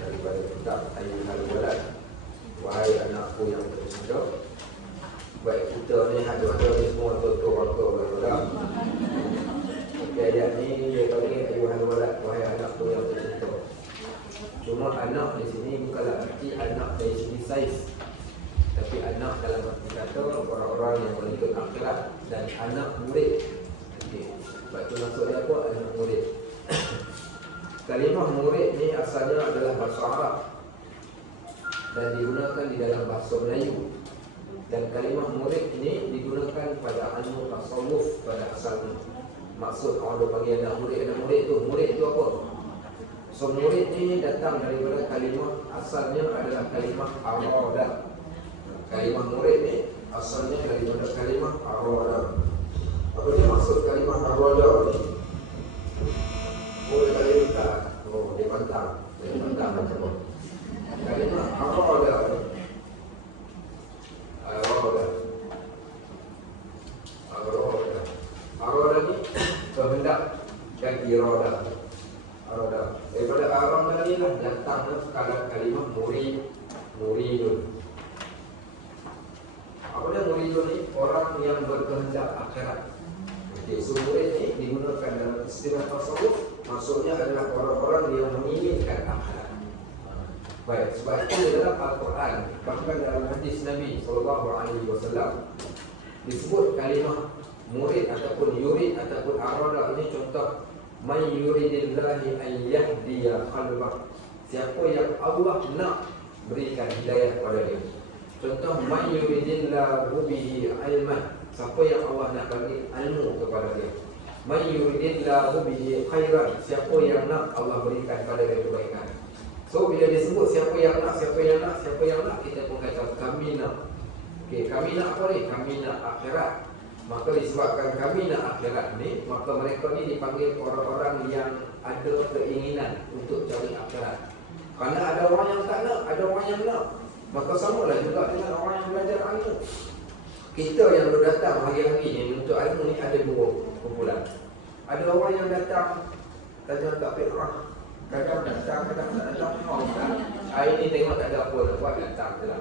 daripada kitab Ayyuhal Walad, wahai anakku yang tercinta. Baik, kita ni ada ni semua tutur-tutur dalam. Okey, ayat ni dia panggil Ayyuhal Walad, wahai anakku yang tercinta. Cuma anak di sini bukanlah arti anak dari segi saiz, tapi anak dalam arti kata orang-orang yang menuntut akhirat dan anak murid. Okey, sebab tu maksud dia apa? Anak murid. Kalimah murid ni asalnya adalah bahasa Arab dan digunakan di dalam bahasa Melayu. Dan kalimah murid ini digunakan pada ilmu tasawuf pada asalnya. Maksud orang panggil anak murid tu apa? So murid ini datang daripada kalimah, asalnya adalah kalimah arada. Kalimah murid ni asalnya daripada kalimah arada. Apa dia maksud kalimah arada ni? Murid kali letak. Oh, dia bantang macam apa? Kalimah arada ni Arada ni kehendak dan iradah. Arada daripada arada ni lah datang sekadar kalimah muridun. Apa dia muridun ni? Orang yang berkehendak akhirat. Okey, so murid ni digunakan dalam istilah tasawuf, maksudnya adalah orang-orang yang menginginkan akhirat. Baik, sebab itu dalam Al-Quran, bahkan dalam hadis Nabi SAW disebut kalimah murid ataupun yurid ataupun arada ini. Contoh, may yuridillahi an yahdiya qalbah, siapa yang Allah nak berikan hidayah kepada dia. Contoh, may yuridillahu bihi ilman, siapa yang Allah nak bagi ilmu kepada dia. May yuridillahu bihi khairan, siapa yang nak Allah berikan pada dia kebaikan. So bila disebut siapa yang nak, kita pun kata kami nak. Okey, kami nak apa ni? Kami nak akhirat. Maka disebabkan kami nak akhirat ni, maka mereka ni dipanggil orang-orang yang ada keinginan untuk cari akhirat. Kerana ada orang yang tak nak, ada orang yang nak. Maka samalah juga dengan orang yang belajar ilmu. Kita yang datang hari-hari ni untuk ilmu ni ada dua kumpulan. Ada orang yang datang tajam tak fiqh, kadang datang, kadang tak datang. Hari ni tengok tak ada apa nak buat, datang je lah.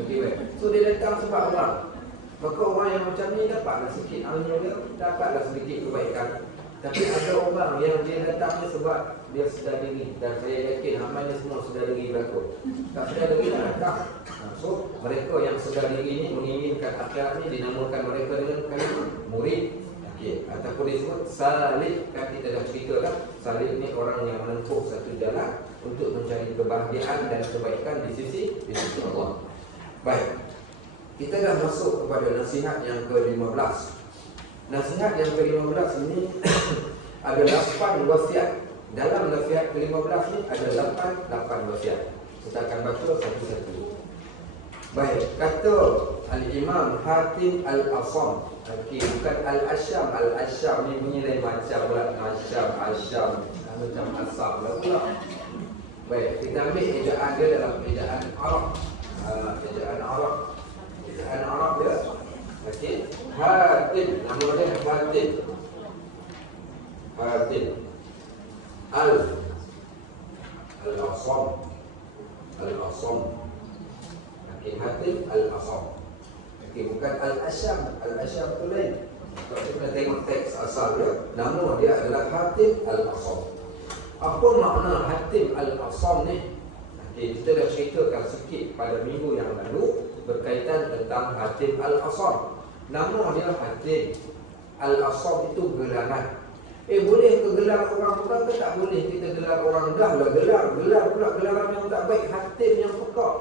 Okay, so dia datang sebab orang. Maka orang yang macam ni dapatlah sikit ilmu dia, dapatlah sedikit kebaikan. Tapi ada orang yang dia datang ni sebab dia sedar diri. Dan saya yakin ramai ni semua sedar diri berlaku. Tak sedar diri tak datang. So mereka yang sedar diri ni menginginkan akhirat ni, dinamakan mereka dengan kalimah murid. Okay. Ataupun disebut salik. Kan kita dah cerita kan, salik ni orang yang menempuh satu jalan untuk mencari kebahagiaan dan kebaikan di sisi Allah. Baik, kita dah masuk kepada nasihat yang ke-15. Nasihat yang ke-15 ini ada 8 wasiat. Dalam nasihat ke-15 ni ada 8 wasiat. Kita akan baca satu-satu. Baik, kata Al-Imam Hatim Al-Asam. Okey, bukan Al-Asyam. Al-Asyam ni bunyi lain macam pula. Asyam macam asam lah pula. Baik, kita ambil ejaan dia dalam ejaan Arab. Ejaan Arab dia. Okey, Hatim, nama dia Hatim. Al-Asam. Okey, Hatim Al-Asam. Okey, bukan Al-Asyam. Al-Asyam tu lain. Kalau kita tengok teks asal dia, nama dia adalah Hatim Al-Asam. Apa makna Hatim Al-Asam ni? Okey, kita dah ceritakan sikit pada minggu yang lalu berkaitan tentang Hatim Al-Asam. Nama dia Hatim Al-Asam, itu gelaran. Boleh ke gelar orang-orang ke tak boleh kita gelar orang? Dah lah gelar pula gelaran yang tak baik, Hatim yang pekak.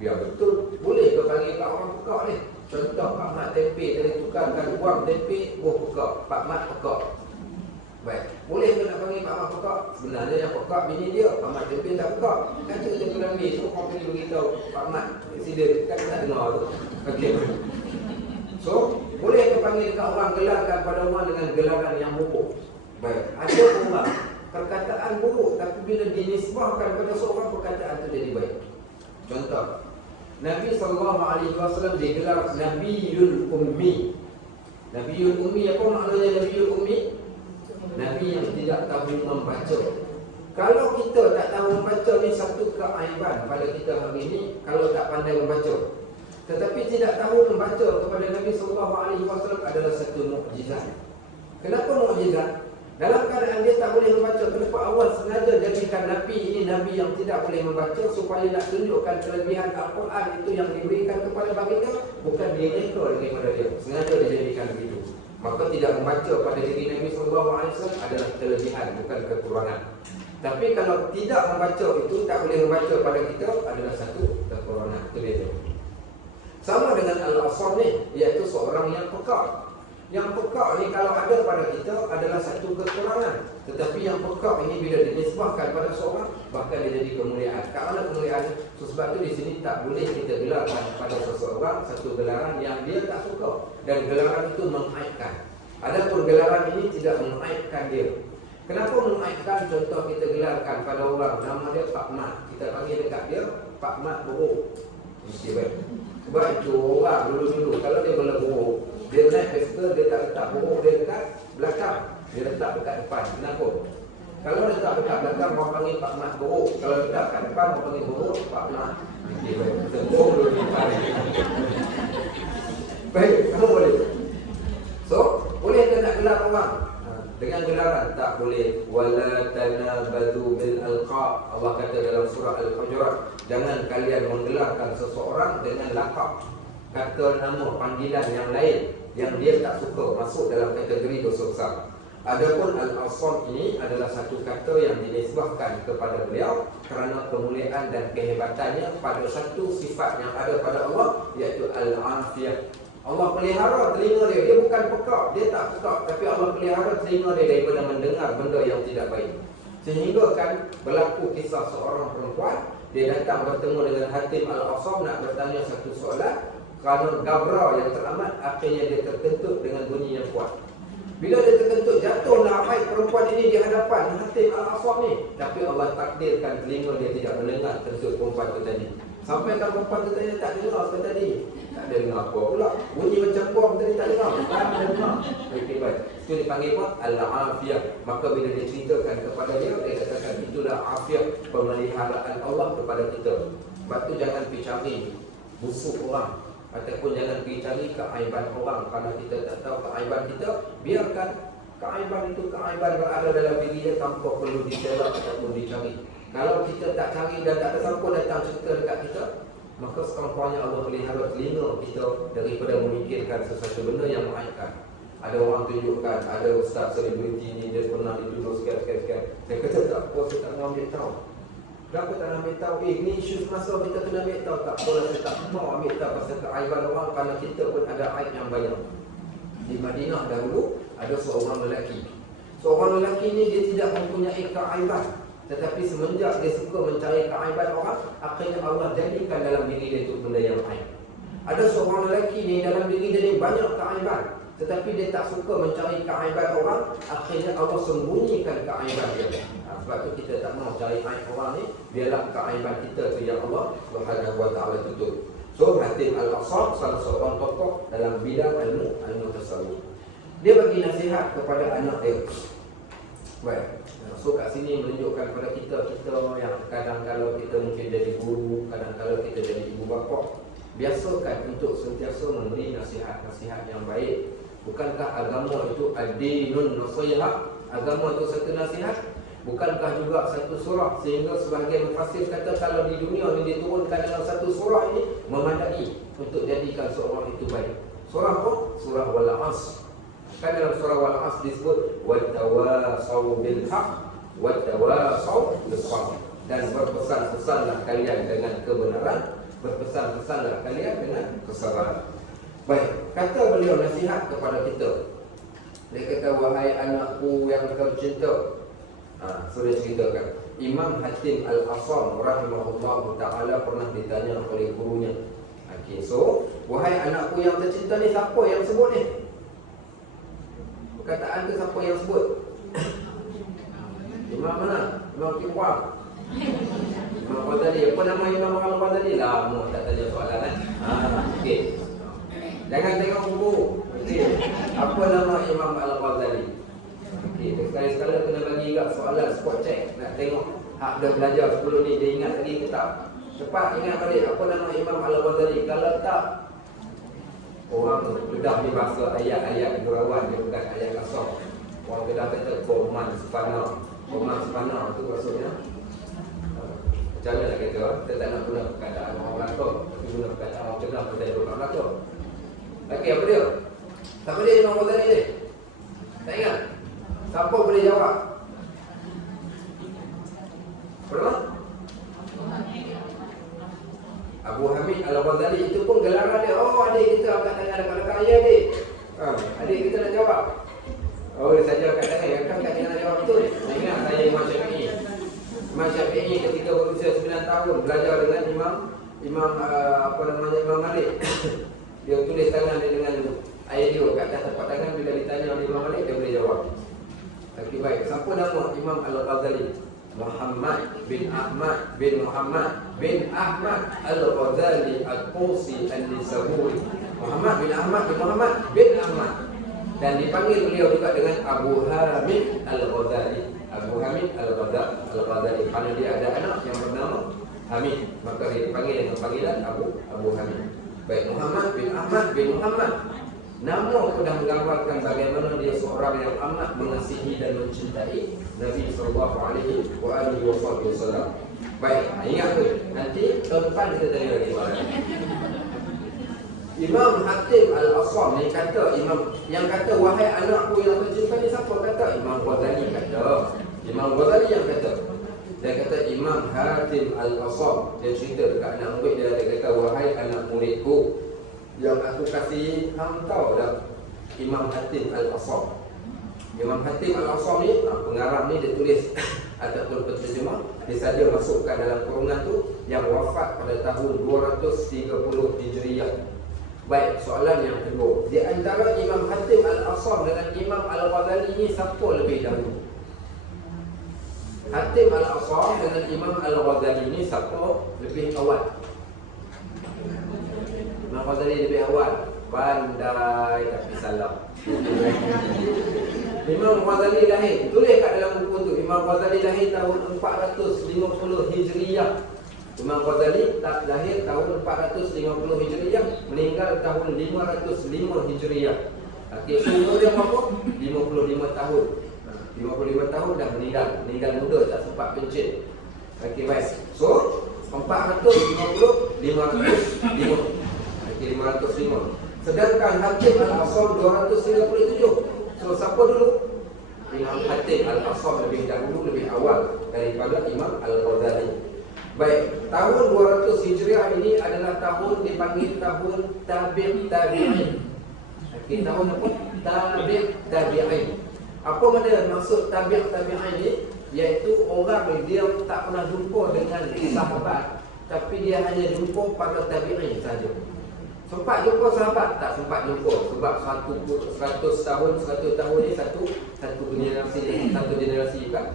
Biar betul, boleh ke panggil kat orang pekak ni? Contoh, Pak Mat tempe tadi tukarkan wang tempe, pekak, Pak Mat pekak. Baik, boleh ke nak panggil Pak Mat pekak? Sebenarnya yang pekak bini dia, Pak Mat tempe tak pekak. Kan cerita tu Nabi, so orang pergi beritahu Pak Mat, sila, kan tak dengar tu. Okey. So, boleh ke panggil kat orang, gelarkan pada orang dengan gelaran yang buruk? Baik, ada orang perkataan buruk, tapi bila dinisbahkan pada seorang, perkataan itu jadi baik. Contoh, Nabi SAW digelar Nabiul Ummi. Nabiul Ummi, apa maknanya Nabiul Ummi? Nabi yang tidak tahu membaca. Kalau kita tak tahu membaca ni satu keaiban pada kita hari ini kalau tak pandai membaca. Tetapi tidak tahu membaca kepada Nabi SAW adalah satu mukjizat. Kenapa mukjizat? Dalam keadaan dia tak boleh membaca, kenapa Allah sengaja jadikan Nabi ini Nabi yang tidak boleh membaca supaya nak tunjukkan kelebihan Al-Quran itu yang diberikan kepada baginda, bukan direka daripada dia. Sengaja dijadikan begitu. Maka tidak membaca pada diri Nabi SAW adalah kelebihan, bukan kekurangan. Tapi kalau tidak membaca itu, tak boleh membaca pada kita adalah satu kekurangan. Itu dia. Sama dengan Al-Asam ni, iaitu seorang yang peka. Yang peka ni kalau ada pada kita adalah satu kekurangan. Tetapi yang peka ini bila dinisbahkan pada seorang, bahkan dia jadi kemuliaan. Kerana kemuliaan, sebab itu di sini tak boleh kita gelarkan pada seseorang satu gelaran yang dia tak suka. Dan gelaran itu mengaibkan. Adapun gelaran ini tidak mengaibkan dia. Kenapa mengaibkan? Contoh kita gelarkan pada orang, nama dia Pak Mat. Kita panggil dekat dia, Pak Mat buruk. Sebab itu orang dulu-dulu, kalau dia boleh buruk, dia naik bicycle, dia tak letak buruk dia dekat belakang, dia letak dekat depan. Kenapa? Kalau letak dekat belakang, orang panggil Pak Mat buruk. Kalau letak dekat depan, orang panggil buruk Pak Mat. Tengok dulu di depan. Baik, kamu boleh. So, boleh ke nak gelar orang? Dengan gelaran tak boleh. Wala tanabadu bil alqa. Allah kata dalam surah Al-Hujurat, jangan kalian menggelarkan seseorang dengan lakab, kata nama panggilan yang lain yang dia tak suka, masuk dalam kategori dosa besar. Adapun Al-Asam ini adalah satu kata yang dinisbahkan kepada beliau kerana kemuliaan dan kehebatannya pada satu sifat yang ada pada Allah, iaitu Al-Afiyah. Allah pelihara telinga dia. Dia bukan pekak, dia tak pekak, tapi Allah pelihara telinga dia daripada mendengar benda yang tidak baik. Sehingga kan berlaku kisah seorang perempuan, dia datang bertemu dengan Hatim Al-Asam nak bertanya satu soalan. Kerana gabra yang teramat, akhirnya dia terkentut dengan bunyi yang kuat. Bila dia terkentut, jatuhlah aib perempuan ini di hadapan Hatim Al-Asam ni. Tapi Allah takdirkan telinga dia tidak mendengar kentut perempuan itu tadi. Sampai kan perempuan itu tadi tak dengar ke tadi? Tak ada dengar apa pula. Bunyi macam bom tadi tak dengar. Tak ada dengar. Baik. Itu dipanggil apa? Al-Afiyah. Maka bila dia ceritakan kepada dia, dia katakan itulah afiyah, pemeliharaan Allah kepada kita. Sebab tu jangan pergi cari busuk orang, ataupun jangan pergi cari keaiban orang. Kerana kita tak tahu keaiban kita, biarkan keaiban itu keaiban berada dalam diri dia tanpa perlu diselak ataupun dicari. Kalau kita tak cari dan tak ada siapa datang cerita dekat kita, maka sekurang-kurangnya Allah pelihara telinga kita daripada memikirkan sesuatu benda yang mengaibkan. Ada orang tunjukkan, ada ustaz selebriti ni dia pernah dituduh sekian. Saya kata tak apa, saya tak nak ambil tahu. Kenapa tak nak ambil tahu? Ni isu semasa kita kena ambil tahu. Tak apa, saya tak mau ambil tahu pasal keaiban orang, kerana kita pun ada aib yang banyak. Di Madinah dahulu ada seorang lelaki. Seorang lelaki ni dia tidak mempunyai keaiban, tetapi semenjak dia suka mencari keaiban orang, akhirnya Allah jadikan dalam diri dia itu benda yang aib. Ada seorang lelaki ni dalam diri dia ni banyak keaiban, tetapi dia tak suka mencari keaiban orang, akhirnya Allah sembunyikan keaiban dia. Sebab tu kita tak mau cari aib orang ni, biarlah keaiban kita tu yang Allah Subhanahu wa taala tutup. So Hatim Al-Asam salah seorang tokoh dalam bidang ilmu tasawuf. Dia bagi nasihat kepada anak dia. Baik. So kat sini menunjukkan kepada kita yang kadang-kadang kita mungkin jadi guru, kadang-kadang kita jadi ibu bapa, biasakan untuk sentiasa memberi nasihat-nasihat yang baik. Bukankah agama itu ad-dinun nasihah? Agama itu satu nasihat. Bukankah juga satu surah? Sehingga sebahagian mufassir kata kalau di dunia ini diturunkan dalam satu surah ini memadai untuk jadikan seorang itu baik. Surah apa? Surah Wal-Asr. Kan dalam surah Wal-Asr disebut wattawasau bil haq wattawasau bis sabr. Dan berpesan-pesanlah kalian dengan kebenaran, berpesan-pesanlah kalian dengan kesabaran. Baik, kata beliau nasihat kepada kita. Dia kata, wahai anakku yang tercinta. So dia ceritakan, Imam Hatim Al-Asam rahimahullah ta'ala pernah ditanya oleh gurunya. Okay, so wahai anakku yang tercinta ni, siapa yang sebut ni? Perkataan tu siapa yang sebut? Imam mana? Imam Kiwam, Imam Ghazali. Apa nama Imam Ghazali? Lama tak tanya soalan kan? Okay. Jangan tengok buku. Okay. Apa nama Imam Al-Ghazali? Okey, sekali-sekala kena bagi juga soalan spot check. Nak tengok hak dah belajar sebelum ni dia ingat lagi ke tak. Cepat ingat balik apa nama Imam Al-Ghazali. Kalau tak, orang bedah di bahasa ayat-ayat gurauan, dia bukan ayat kasar. Orang bedah kata Qoman Spana tu maksudnya macam mana nak kata, kita tak nak guna perkataan orang belakang, tapi guna perkataan orang kenal pada orang belakang. Okey, apa dia? Siapa dia Imam Ghazali ni? Tak ingat? Siapa boleh jawab? Apa nama? Abu Hamid Al-Ghazali. Itu pun gelaran dia. Oh, adik kita angkat tangan dekat-dekat. Ya, adik. Adik kita nak jawab. Oh, dia saja angkat tangan. Yang kan dia nak jawab betul. Ingat saya Imam Syafi'i. Imam Syafi'i ketika berusia 9 tahun belajar dengan Imam Malik. Dia tulis tangan dia dengan air dia kat atas tapak tangan. Bila ditanya oleh Imam Malik, dia boleh jawab. Okey, baik. Siapa nama Imam Al-Ghazali? Muhammad bin Ahmad bin Muhammad bin Ahmad Al-Ghazali Al-Qusi Al-Nisaburi. Muhammad bin Ahmad bin Muhammad bin Ahmad. Dan dipanggil beliau juga dengan Abu Hamid Al-Ghazali. Abu Hamid Al-Ghazali. Kerana dia ada anak yang bernama Hamid, maka dia dipanggil dengan panggilan Abu Hamid. Baik, Muhammad bin Ahmad bin Muhammad. Nama sudah menggambarkan bagaimana dia seorang yang amat mengasihi dan mencintai Nabi sallallahu alaihi wasallam. Baik, ingat tu. Nanti tahun depan kita tanya lagi. Imam Hatim Al-Asam ni kata, Imam yang kata wahai anakku yang tercinta ni siapa kata? Imam Ghazali kata. Imam Ghazali yang kata. Dia kata Imam Hatim Al-Asam, dia cerita dekat anak murid dia kata wahai anak muridku, yang aku kasih engkau dah Imam Hatim Al-Asam. Imam Hatim Al-Asam ni, pengarang ni dia tulis ataupun penterjemah, dia saja masukkan dalam kurungan tu yang wafat pada tahun 230 Hijriah. Baik, soalan yang kedua, di antara Imam Hatim Al-Asam dengan Imam Al-Ghazali ni siapa lebih dahulu? Hatim Al-Asam dengan Imam Al-Ghazali ni siapa lebih awal? Imam Ghazali lebih awal. Pandai tapi salah. Imam Ghazali lahir, tulis kat dalam buku tu, Imam Ghazali lahir tahun 450 Hijriah. Imam Ghazali tak lahir tahun 450 Hijriah, meninggal tahun 505 Hijriah. Okey, umur dia berapa? 55 tahun. 55 tahun dah meninggal muda, tak sempat pencet. Okey, baik. So 450 505. 505. Sedangkan Hatim Al-Asam 237. So siapa dulu? Imam Hatim Al-Asam lebih dahulu, lebih awal daripada Imam Al-Ghazali. Baik, tahun 200 Hijriah ini adalah tahun dipanggil tahun Tabi' Tabi'in. Okey, tahun apa? Tabi' Tabi'in. Apa makna maksud Tabi' Tabi'in ini? Iaitu orang dia tak pernah jumpa dengan sahabat, tapi dia hanya jumpa para tabi'in saja. Sempat jumpa sahabat? Tak sempat jumpa. Sebab 100 tahun ni satu generasi juga.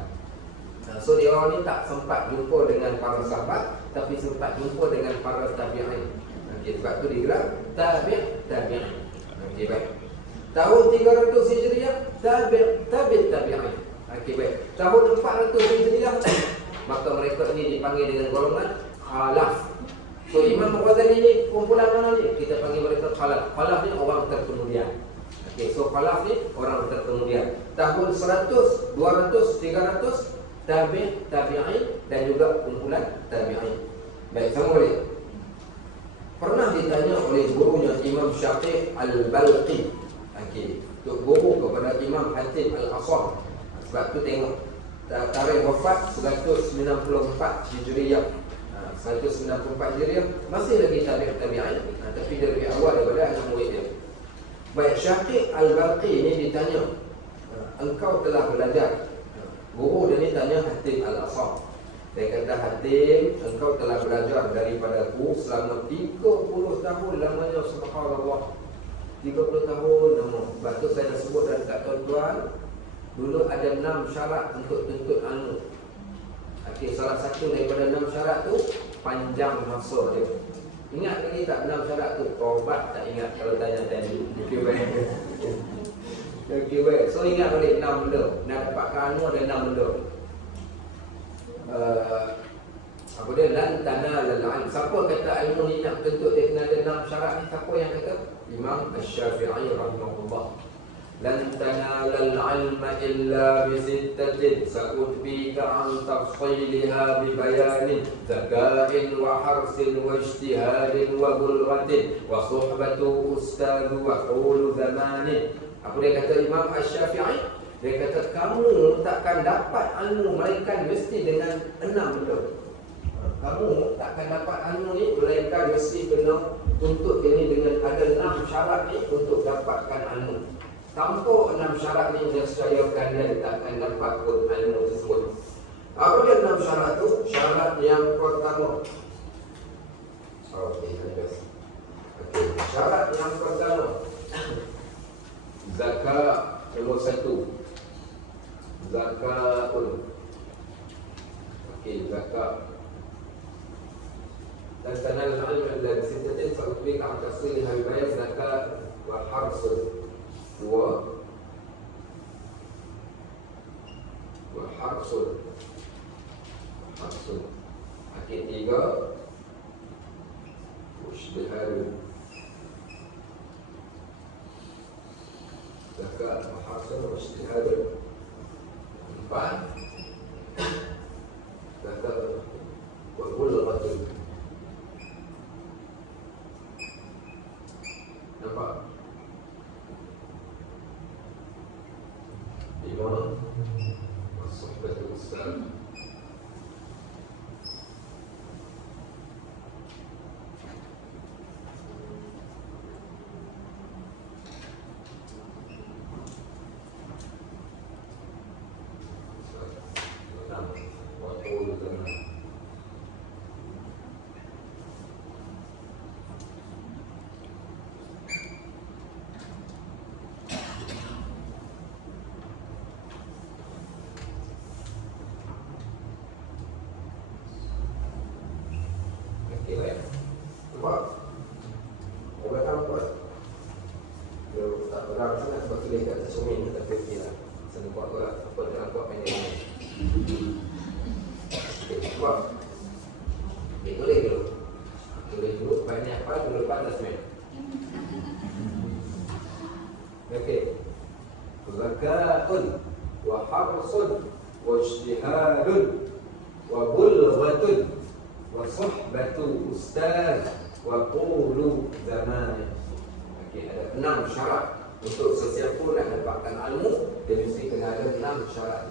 So dia orang ni tak sempat jumpa dengan para sahabat, tapi sempat jumpa dengan para tabi'in. Okey, sebab tu digelar tabi'in. Okey, baik. Tahun 300 Hijriah tabi'in. Okey, baik. Tahun 400 Hijriah maka mereka ni dipanggil dengan golongan khalaf. So Imam Ghazali ni kumpulan mana ni? Kita panggil mereka khalaf. Khalaf ni orang terkemudian. Okey, so khalaf ni orang terkemudian. Tahun 100, 200, 300 tabi'in dan juga kumpulan tabi'in. Baik, sama balik. Pernah ditanya oleh gurunya Imam Syafi'i Al-Balqi. Okey, untuk guru kepada Imam Hatim Al-Asam. Sebab tu tengok tarikh wafat 194 Hijriah. 194 Hijriah masih lagi tabi'in, tapi dia lebih awal daripada anak murid dia. Baik, Syafi'i Al-Balqi ini ditanya, engkau telah belajar. Guru dia ni tanya Hatim Al-Asam. Dia kata, Hatim, engkau telah belajar daripadaku selama 30 tahun lamanya, subhanallah. 30 tahun lama. Sebab tu saya dah sebut dan kat tuan-tuan, dulu ada 6 syarat untuk tuntut ilmu. Okey, salah satu daripada 6 syarat tu panjang masa dia. Ingat lagi tak 6 syarat tu? Taubat tak ingat kalau tanya tadi. Okey, baik. Okay, baik. So ingat balik 6 benda. Nak dapatkan anu ada 6 benda. Apa dia? Lan tanalul ilm. Siapa kata ilmu ni nak tuntut dia kena ada 6 syarat ni? Siapa yang kata? Imam Asy-Syafi'i rahimahullah. Lan tanalul ilma illa bi sittatin sa'utbika an tafsiliha bi bayanin zaka'in wa harsin wa ijtihadin wa bulghatin wa suhbatu ustad wa qulu zamanin. Apa dia kata Imam Asy-Syafi'i? Dia kata kamu takkan dapat ilmu melainkan mesti dengan 6 benda. Kamu takkan dapat ilmu ni melainkan mesti kena tuntut ini dengan ada 6 syarat ni untuk dapatkan ilmu. Tanpa 6 syarat ni nescayakan dia takkan dapat pun ilmu tersebut. Apa dia 6 syarat tu? Syarat yang pertama. Okey, syarat yang pertama. Zakat nombor 1. Zakatun. Okey, zakat. Dan tanal al-ilm illa bi sittatin sa'utbika an tafsilha bi bayan zakat wa harsun. 2 wa harsun. Okey, 3 ijtihad. Zakat wa harsun wa ijtihad. 4 zakat wa bulghatin. Nampak? 5 Suhbatul Ustaz. Zakatun wa harsun wa ijtihadun wa bulghatun wa suhbatu ustaz wa qulu zaman. Okey, ada 6 syarat untuk sesiapa nak dapatkan ilmu, dia mesti kena ada 6 syarat.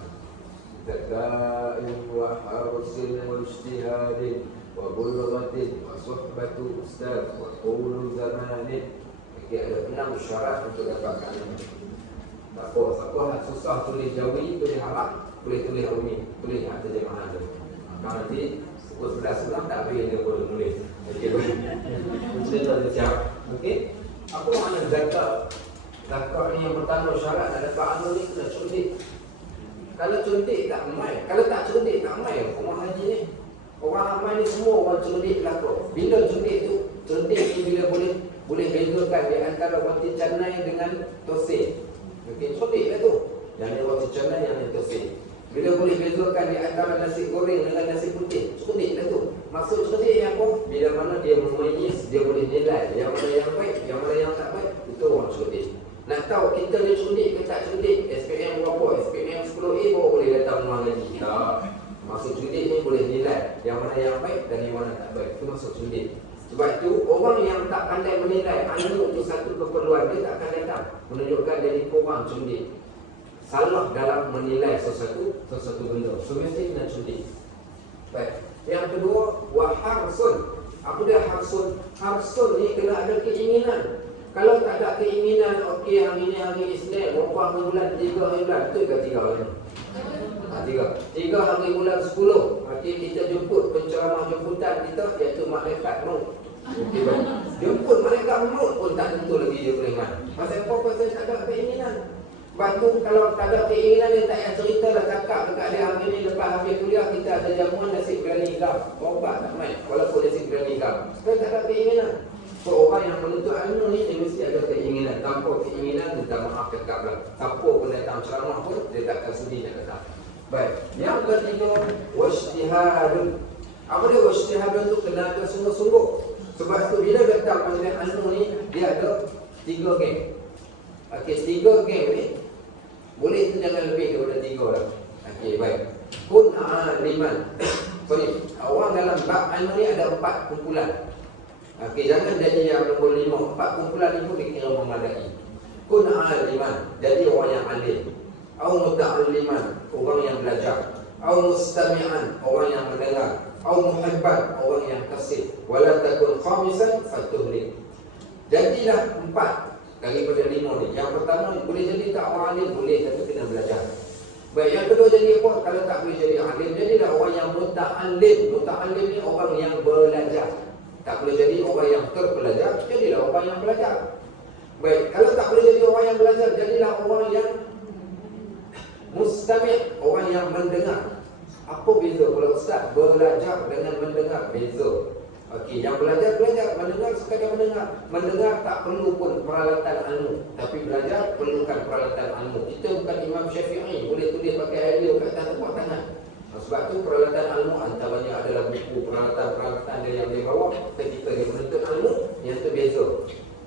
Zakatun wa harsun wa ijtihadun wa bulghatun wa suhbatu ustaz wa qulu zaman. Okey, ada 6 syarat untuk dapatkan ilmu. Tak apa, siapa susah tulis Jawi, tulis Arab, boleh tulis Umi, tulis terjemahan dia. Kalau nanti pukul 11 tak habis dia boleh tulis. Okey, boleh. Mesti dah siap. Okey. Apa makna zakat? Zakat ni yang pertama syarat nak dapat ilmu ni kena cerdik. Kalau cerdik tak mai. Kalau tak cerdik tak mai. Orang haji ni, orang ramai ni semua orang cerdik belaka. Bila cerdik tu? Cerdik ni bila boleh bezakan di antara roti canai dengan tosin. Okey, cerdik lah tu. Yang ni roti canai, yang ni tosin. Bila boleh bezakan di antara nasi goreng dengan nasi putih, cerdik lah tu. Maksud cerdik yang apa? Bila mana dia memayis, dia boleh nilai yang mana yang baik, yang mana yang tak baik. Itu orang cerdik. Nak tahu kita ni cerdik ke tak cerdik, SPM berapa, SPM 10A baru boleh datang rumah lagi. Tak. Maksud cerdik ni boleh nilai yang mana yang baik dan yang mana tak baik. Itu maksud cerdik. Sebab itu orang yang tak pandai menilai ilmu itu satu keperluan, dia tak akan datang. Menunjukkan jadi kurang cerdik. Salah dalam menilai sesuatu benda. So mesti kena cerdik. Baik. Yang kedua, wa harsun. Apa dia harsun? Harsun ni kena ada keinginan. Kalau tak ada keinginan, okey hari ni hari Isnin, berapa hari bulan? 3 hari bulan. Betul ke 3 hari? 3 hari bulan 10. Okey, kita jemput penceramah jemputan kita, iaitu malaikat maut. Okey, baik. Jemput malaikat maut pun tak tentu lagi dia boleh main. Pasal apa? Pasal tak ada keinginan. Lepas tu kalau tak ada keinginan, dia tak payah cerita lah cakap dekat dia hari ni lepas habis kuliah kita ada jamuan nasi biryani gam. Obat tak main, walaupun nasi biryani gam. Sebab tak ada keinginan. So orang yang menuntut ilmu ni dia mesti ada keinginan. Tanpa keinginan, minta maaf cakap lah. Tanpa pun datang ceramah pun dia takkan sudi nak datang. Baik, yang ketiga wajtihadun. Apa dia wajtihadun tu? Kena ada sungguh-sungguh. Sebab tu bila datang majlis ilmu ni dia ada 3 geng. Okey, 3 geng ni boleh tu jangan lebih daripada 3 lah. Okey, baik. Kun aliman. Sorry, orang dalam bab ilmu ni ada 4 kumpulan. Okey, jangan jadi yang nombor 5. 4 kumpulan ni pun dikira memadai. Kun aliman, jadi orang yang alim. Au muta'alliman, orang yang belajar. Au mustami'an, orang yang mendengar. Au muhibban, orang yang kasih. Wala takun khamisan fatuhlik. Jadilah 4 daripada 5 ni. Yang pertama boleh jadi tak orang alim, boleh, tapi kena belajar. Baik, yang kedua jadi apa? Kalau tak boleh jadi alim, jadilah orang yang muta'allim. Muta'allim ni orang yang belajar. Tak boleh jadi orang yang terpelajar, jadilah orang yang belajar. Baik, kalau tak boleh jadi orang yang belajar, jadilah orang yang mustami', orang yang mendengar. Apa beza kalau ustaz belajar dengan mendengar? Beza. Okey, yang belajar, mendengar sekadar mendengar. Mendengar tak perlu pun peralatan ilmu, tapi belajar perlukan peralatan ilmu. Kita bukan Imam Syafi'i, boleh tulis pakai air kat atas tempat tangan. Sebab tu peralatan ilmu antaranya adalah buku, peralatan-peralatan dia yang dia bawa ketika dia menuntut ilmu yang terbeza.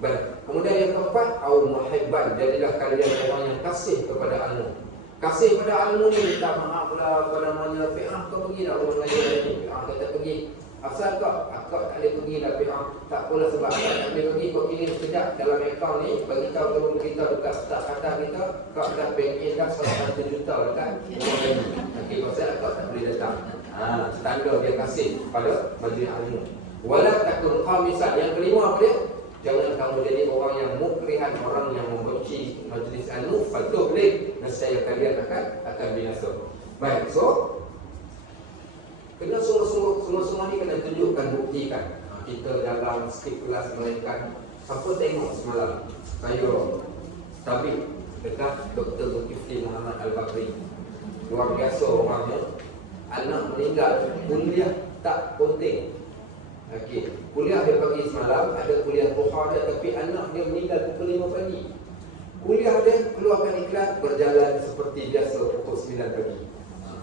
Baik. Kemudian yang keempat, au muhibban, jadilah kalian orang yang kasih kepada ilmu. Kasih pada ilmu ni, minta maaf lah apa namanya, fi'ah kau pergi nak orang mengajar ni, fi'ah kata pergi. Asal akak tak boleh pergi lah fi'ah. Tak apalah sebab akak tak boleh pergi, kau kirim sekejap dalam akaun ni, bagi tahu turun kita dekat staf kata kita, kau dah bank-in dah 1 juta dekat. Okey, pasal akak tak boleh datang. Standar dia kasih pada majlis ilmu. Wala takun khamisan, yang kelima apa dia? Jangan kamu jadi orang yang mukrihan, orang yang membenci majlis ilmu. Fatublik, nescaya kalian akan binasa. Baik, so kena semua ni kena tunjukkan, buktikan. Kita dalam skrip kelas mereka, siapa tengok semalam saya tabik dekat Dr. Zulkifli Muhammad Al-Bakri. Luar biasa orangnya. Anak meninggal, kuliah tak penting. Okey, kuliah dia pagi semalam, ada kuliah duha dia, tapi anak dia meninggal pukul 5 pagi. Kuliah dia keluarkan iklan, berjalan seperti biasa pukul 9 pagi.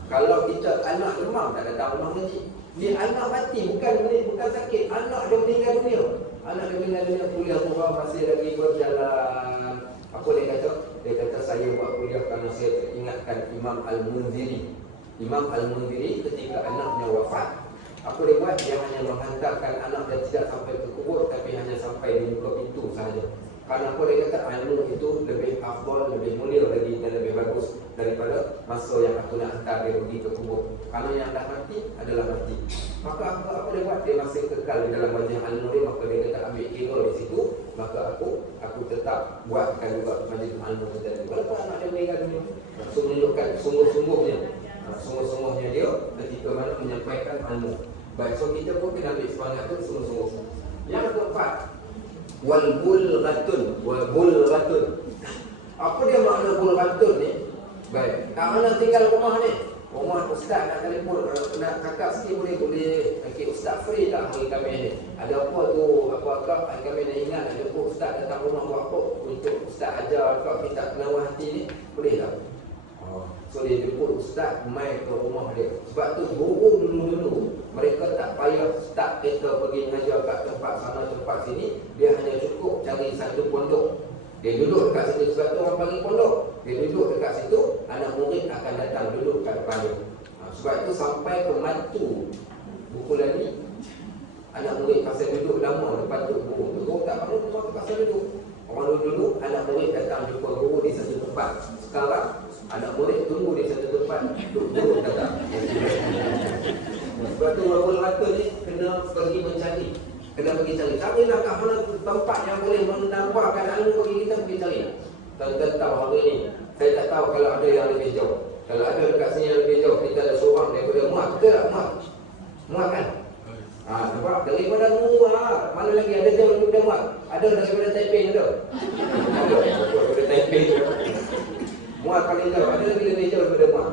Kalau kita anak demam tak datang rumah ngaji. Dia anak mati, bukan sakit, anak dia meninggal dunia. Anak dia meninggal dunia, kuliah duha masih lagi berjalan. Apa dia kata? Dia kata saya buat kuliah kerana saya teringatkan Imam Al-Munziri. Imam Al-Munziri ketika anaknya wafat, apa dia buat? Dia hanya menghantarkan anak dia tidak sampai ke kubur, tapi hanya sampai di muka pintu sahaja. Kerana apa dia kata? Ilmu itu lebih afdal, lebih mulia lagi dan lebih bagus daripada masa yang aku nak hantar dia pergi ke kubur. Kerana yang dah mati adalah mati. Maka apa dia buat? Dia masih kekal di dalam majlis ilmu dia. Maka dia kata ambil kira di situ. Maka aku tetap buatkan juga majlis ilmu kita. Walaupun anak dia meninggal dunia, so menunjukkan sungguh-sungguhnya dia ketika mana menyampaikan ilmu. Baik, so kita pun kena ambil semangat tu sungguh-sungguh. Yang keempat, wal bulghatun. Apa dia makna bulghatun ni? Baik, kat mana tinggal rumah ni? Rumah ustaz nak telefon, nak cakap sikit boleh. Okey, ustaz free tak hari Khamis ni? Ada apa tu? Apa hari Khamis ni ingat nak jemput ustaz datang rumah buat apa? Untuk ustaz ajar kau kitab penawar hati ni, boleh tak? So dia jemput ustaz mai ke rumah dia. Sebab tu guru dulu mereka tak payah start kereta pergi mengajar kat tempat sana tempat sini. Dia hanya cukup cari satu pondok. Dia duduk dekat situ. Sebab tu orang panggil pondok. Dia duduk dekat situ, anak murid akan datang duduk kat depan dia. Sebab itu sampai ke mantu buku lagi, anak murid pasal duduk lama depan tu guru tak mahu rumah tu pasal duduk. Orang dulu anak murid datang jumpa guru di satu tempat. Sekarang anak murid tunggu di satu tempat, guru datang. Sebab tu walaupun rata ni kena pergi mencari. Carilah kat mana tempat yang boleh menambahkan ilmu bagi kita, pergi cari. Tuan-tuan tahu hari ni, saya tak tahu kalau ada yang lebih jauh. Kalau ada dekat sini yang lebih jauh, kita ada seorang daripada Muat. Betul tak Muat? Muat kan? Sebab daripada Muat, mana lagi ada jauh daripada Muat? Ada daripada Taiping ada? Ada daripada Taiping. Muat paling jauh, ada lagi lebih jauh daripada Muat?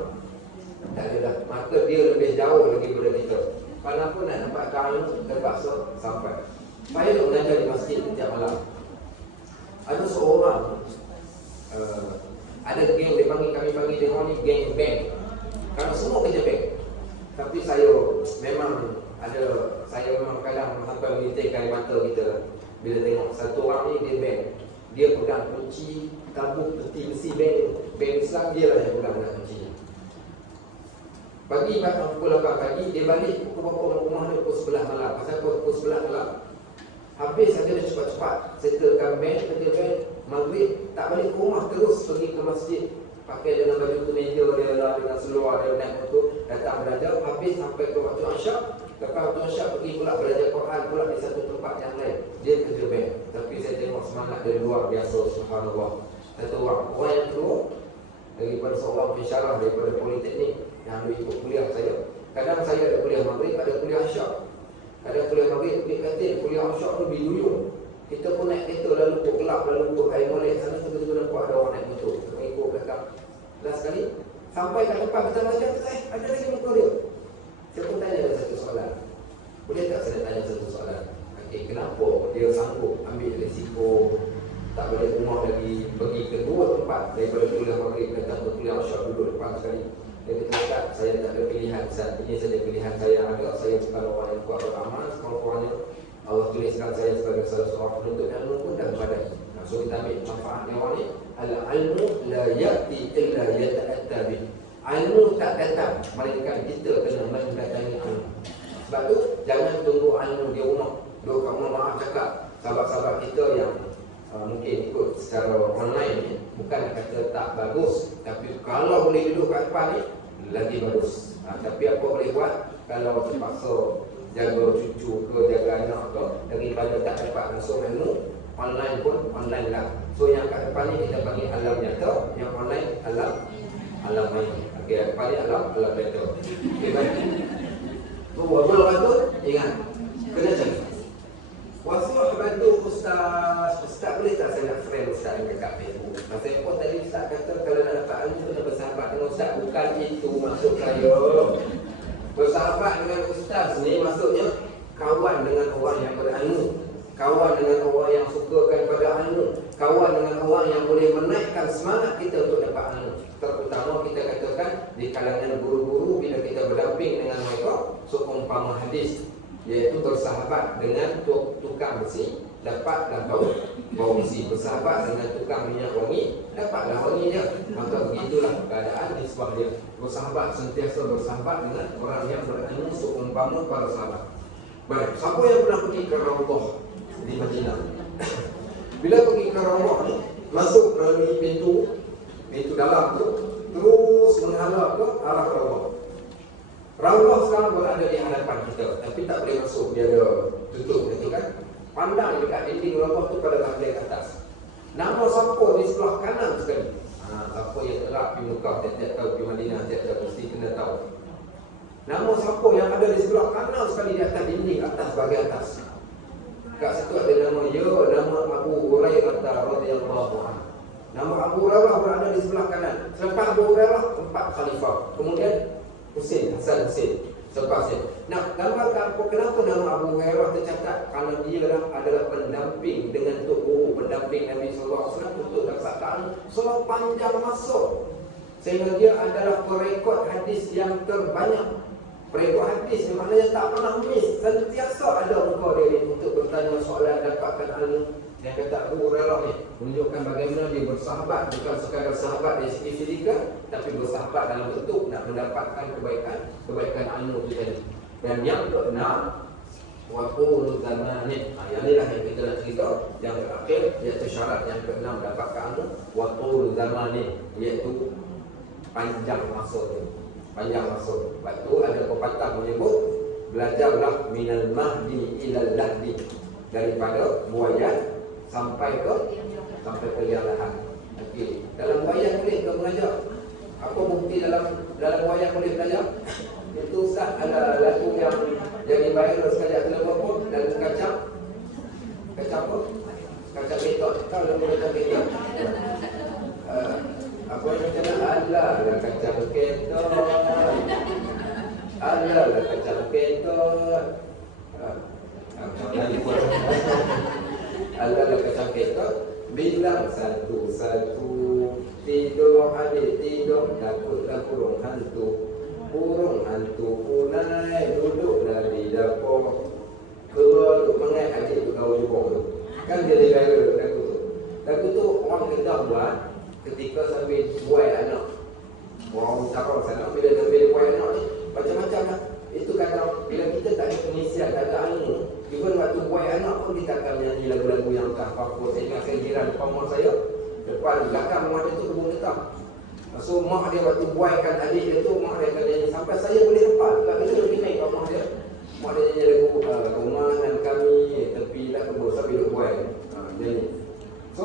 Tak ada dah. Maka dia lebih jauh lagi daripada kita. Walaupun nak nampak kamu terpaksa sampai. Saya duduk belajar di masjid setiap malam. Ada seorang ada geng, dia panggil, kami panggil dia ni geng bank. Kami semua kerja bank. Tapi saya memang kadang sampai menitikkan mata kita bila tengok satu orang ni dia bank. Dia pegang kunci tabung peti besi bank Islam, dia lah yang pegang kunci. Pagi pukul 8 pagi, dia balik pukul rumah dia pukul 11 malam. Pasal pukul 11 malam habis saja dia cepat-cepat settlekan bank, kerja bank, maghrib tak balik ke rumah, terus pergi ke masjid pakai dengan baju kemeja dia lah, dengan seluar dia, naik motor datang belajar. Habis sampai ke waktu Asyak, lepas waktu Asyak pergi pula belajar Quran pula di satu tempat yang lain. Dia kerja bank. Tapi saya tengok semangat dia luar biasa, subhanallah. Satu orang yang kedua daripada seorang pensyarah daripada politeknik yang ikut kuliah saya. Kadang saya ada kuliah maghrib, ada kuliah Asyak. Ada kuliah maghrib, pergi katil, kuliah Asyak tu biduyung. Kita pun naik kereta lalu pun gelap, lalu pun air molek sana, tiba-tiba nampak ada orang naik motor. Kita ikut belakang. Last sekali sampai kat depan kita belajar, ada lagi motor dia. Saya pun tanya ada satu soalan. Boleh tak saya tanya satu soalan? Okay, kenapa dia sanggup ambil risiko tak balik rumah lagi, pergi ke dua tempat daripada kuliah maghrib datang ke kuliah Asyak, duduk depan sekali. Dia kata, Ustaz, saya tak ada pilihan, Ustaz. Ini saja pilihan saya. Agak saya bukan orang yang kuat beramal, sekurang-kurangnya Allah tuliskan saya sebagai salah seorang penuntut ilmu pun dah badai. So kita ambil manfaatnya orang ni. Al-ilmu la ya'ti illa yata'atta bih. Ilmu tak datang, melainkan kita kena mendatangi ilmu. Sebab tu jangan tunggu ilmu di rumah. Dua kamu maaf cakap sahabat-sahabat kita yang mungkin ikut secara online ni, bukan kata tak bagus, tapi kalau boleh duduk kat depan ni lagi bagus. Tapi apa boleh buat kalau terpaksa jaga cucu ke jaga anak ke, daripada tak dapat langsung ilmu, online pun online lah. So yang kat depan ni kita panggil alam nyata, yang online alam main. Okey, panggil alam nyata. Okey, baik. So apa tu? Ingat kena cari. Wasuh bantu Ustaz boleh tak saya nak friend Ustaz dekat Facebook? Masa pun tadi Ustaz kata kalau nak dapat ilmu kena bersahabat dengan Ustaz. Bukan itu maksud saya. Bersahabat dengan Ustaz ni maksudnya kawan dengan orang yang berilmu, kawan dengan orang yang sukakan pada ilmu, kawan dengan orang yang boleh menaikkan semangat kita untuk dapat ilmu. Terutama kita katakan di kalangan guru-guru bila kita berdamping dengan mereka, seumpama hadis, iaitu bersahabat dengan tukang besi dapatlah bau besi, bersahabat dengan tukang minyak wangi dapatlah wanginya. Maka begitulah keadaan di sebab dia bersahabat, sentiasa bersahabat dengan orang yang berilmu seumpama para sahabat. Baik, siapa yang pernah pergi ke Raudhah di Madinah? Bila pergi ke Raudhah ni, masuk melalui pintu dalam tu, terus menghadap ke arah Raudhah. Raudhah sekarang berada di hadapan kita, tapi tak boleh masuk, dia ada tutup gitu kan. Pandang dekat dinding Raudhah tu pada bahagian atas. Nama siapa di sebelah kanan sekali? Siapa yang telah pergi Mekah, tiap-tiap tahu, pergi Madinah, tiap-tiap mesti kena tahu. Nama siapa yang ada di sebelah kanan sekali di atas dinding, atas bahagian atas. Kat situ ada nama Abu Hurairah radhiyallahu anhu. Nama Abu Hurairah berada di sebelah kanan. Selepas Abu Hurairah, 4 khalifah. Kemudian Hasan Husain. Selepas ni, nak gambarkan kenapa nama Abu Hurairah tercatat? Kerana dia adalah pendamping dengan Tok Guru, pendamping Nabi SAW untuk dapat sepanjang masa. Sehingga dia adalah perekod hadis yang terbanyak. Perekod hadis yang maknanya tak pernah miss, sentiasa ada muka dia untuk bertanya soalan, dapatkan ilmu. Yang kata Abu Hurairah ni menunjukkan bagaimana dia bersahabat, bukan sekadar sahabat dari segi fizikal, tapi bersahabat dalam bentuk nak mendapatkan kebaikan ilmu itu tadi. Dan yang keenam, waqul zamanin. Yang inilah yang kita nak cerita. Yang terakhir, iaitu syarat yang keenam dapatkan ilmu, waqul zamanin, iaitu panjang masa tu. Panjang masa. Sebab tu ada pepatah menyebut, belajarlah minal mahdi ilal lahdi, daripada buayan sampai ke liang lahat. Okey, dalam wayang boleh ke belajar? Apa bukti dalam wayang boleh belajar? Itu Ustaz ada lagu yang jadi viral sekali atas apa? Lagu kacang apa? Kacang betok. Tahu lagu kacang betok? Apa yang kata Allah lah kacang betok. Allah lah kacang betok. Lagi pun Allah kecangkit tu bilang satu tidur adik tidur takutlah burung hantu punai duduklah di dapur keluar mengai adik tu kau jumpa tu kan dia digaya lagu tu orang Kedah buat ketika sambil buai anak orang Sabah sana bila sambil buai anak ni macam-macam lah. Itu kadang bila kita tak ada pengisian, tak ada ilmu, even waktu buai anak pun kita akan menyanyi lagu-lagu yang tak apa-apa. Saya ingat saya jiran depan rumah saya, depan belakang rumah dia tu kebun ketang. So mak dia waktu buaikan adik dia tu, mak dia akan nyanyi sampai saya boleh hafal. Tak kena lebih naik kat rumah dia. Mak dia nyanyi lagu rumah dan kami tepilah kebun sambil buai. Nyanyi. So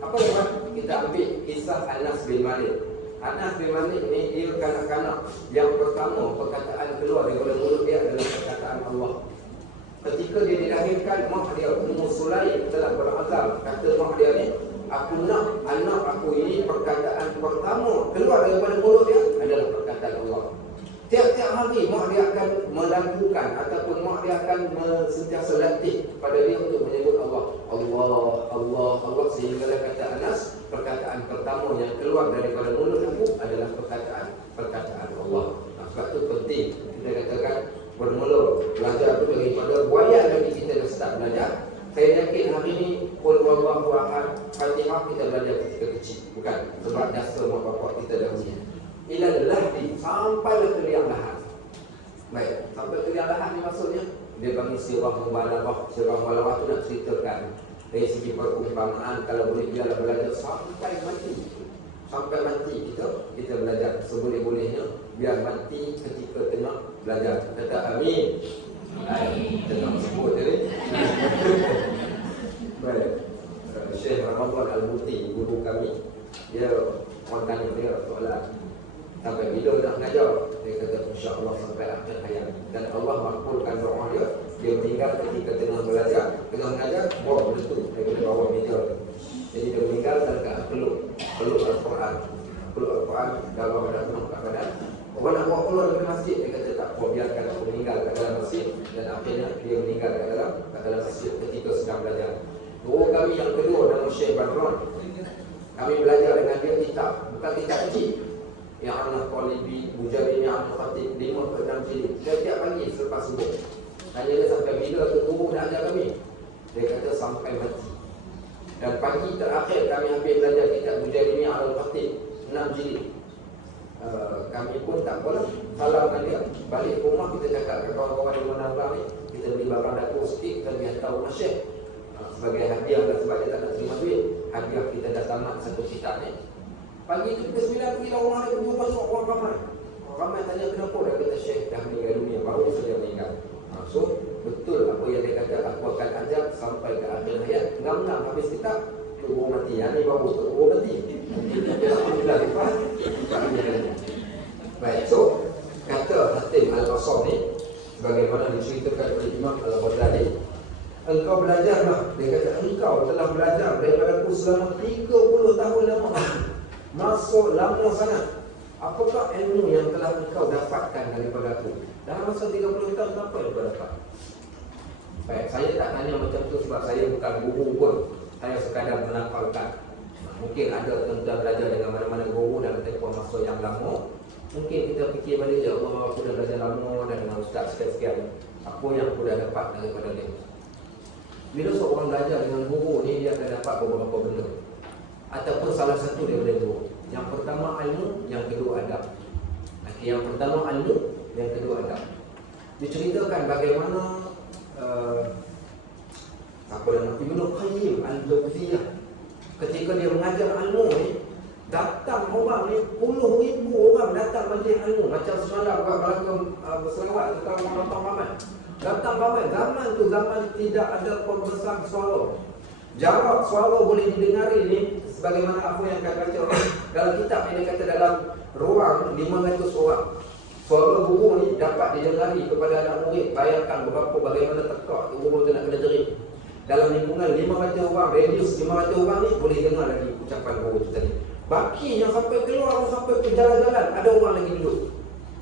apa yang kita ambil kisah Anas bin Malik. Anas bin Malik ni dia kanak-kanak yang pertama perkataan keluar daripada mulut dia adalah perkataan Allah. Ketika dia dilahirkan, mak dia Ummu Sulaim telah berazam, kata mak dia ni, aku nak anak aku ini perkataan pertama keluar daripada mulut dia adalah perkataan Allah. Tiap-tiap hari mak dia akan melakukan ataupun mak dia akan sentiasa latih pada dia untuk menyebut Allah. Allah sehinggalah kata Anas, perkataan pertama yang keluar daripada mulut aku adalah perkataan Allah. Sebab itu penting kita katakan bermula belajar itu daripada buaya lagi kita dah start belajar. Saya yakin hari ini qul huwallahu ahad, Fatihah kita belajar ketika kecil, bukan sebab dasar mak bapak kita dah punya. Ilal lahdi, sampailah ke liang lahat. Baik, sampai ke liang lahat ni maksudnya dia bagi sirah mubalarah. Sirah mubalarah tu nak ceritakan dari segi perumpamaan, kalau boleh biarlah belajar sampai mati. Sampai mati kita belajar seboleh-bolehnya, biar mati ketika tengah belajar. Kata amin. Tengah sebut tadi. Baik. Syekh Ramadan Al-Buti, guru kami, dia orang tanya dia soalan, sampai bila nak mengajar? Dia kata insya-Allah sampai akhir hayat. Dan Allah makbulkan doa dia. Dia meninggal ketika tengah belajar, tengah mengajar, bom meletup daripada bawah meja. Jadi dia meninggal dalam keadaan peluk Al-Quran. Peluk Al-Quran dalam badan penuh kat badan. Orang nak bawa keluar dari masjid, dia kata tak, biarkan aku meninggal kat dalam masjid. Dan akhirnya dia meninggal kat dalam masjid ketika sedang belajar. Guru kami yang kedua nama Syekh Badron. Kami belajar dengan dia kitab, bukan kitab kecil, yang Anak Qalibi, Bujarini Al-Khatib 5 ke 6 jilid. Setiap pagi selepas subuh. Tanya dia sampai bila tu guru nak ajar kami? Dia kata sampai mati. Dan pagi terakhir kami habis belajar kitab Bujarini Al-Khatib 6 jilid. Kami pun tak apalah, salam dengan dia. Balik ke rumah kita cakap ke kawan-kawan di mana orang ni, kita beli barang dapur sikit, kita biar tahu Syekh sebagai hadiah, dan sebab dia tak nak terima duit, hadiah kita dah tamat satu kitab ni. Pagi tu ke 9 pergi lah rumah dia, pergi masuk orang ramai. Orang ramai tanya kenapa, dia kata Syekh dah meninggal dunia, baru saja meninggal. So betul apa yang dia kata, aku akan ajar sampai ke akhir hayat. Ngam-ngam habis kitab, guru mati. Yang ni baru guru mati. Alhamdulillah lepas. Baik, so kata Hatim Al-Basar ni, sebagaimana diceritakan oleh Imam Al-Ghazali, engkau belajarlah. Dia kata engkau telah belajar daripada aku selama 30 tahun lama. Masuk lama sangat. Apakah ilmu yang telah engkau dapatkan daripada aku? Dalam masa 30 tahun, apa yang kau dapat? Baik, saya tak tanya macam tu sebab saya bukan guru pun. Saya sekadar menafalkan. Mungkin ada tuan-tuan belajar dengan mana-mana guru dalam tempoh masa yang lama. Mungkin kita fikir balik, ya Allah, aku dah belajar lama dan dengan ustaz sekian-sekian. Apa yang aku dah dapat daripada dia? Bila seorang belajar dengan guru ni, dia akan dapat beberapa benda. Ataupun salah satu daripada guru. Yang pertama ilmu, yang kedua adab. Yang pertama ilmu, yang kedua adab. Diceritakan bagaimana Ibn Qayyim Al-Jawziyah ketika dia mengajar ilmu ni, datang orang ni, puluh ribu orang datang majlis ilmu. Macam semalam kat belakang berselawat, kita orang datang ramai. Datang ramai. Zaman tu zaman tidak ada pembesar suara. Jarak suara boleh didengari ni sebagaimana apa yang akan baca dalam kitab ini, kata dalam ruang 500 orang. Suara guru ni dapat didengari kepada anak murid. Bayangkan bagaimana tekak guru tu nak kena jerit. Dalam lingkungan 500 orang, radius 500 orang ni boleh dengar lagi ucapan guru tu tadi. Baki yang sampai keluar, sampai ke jalan-jalan, ada orang lagi duduk.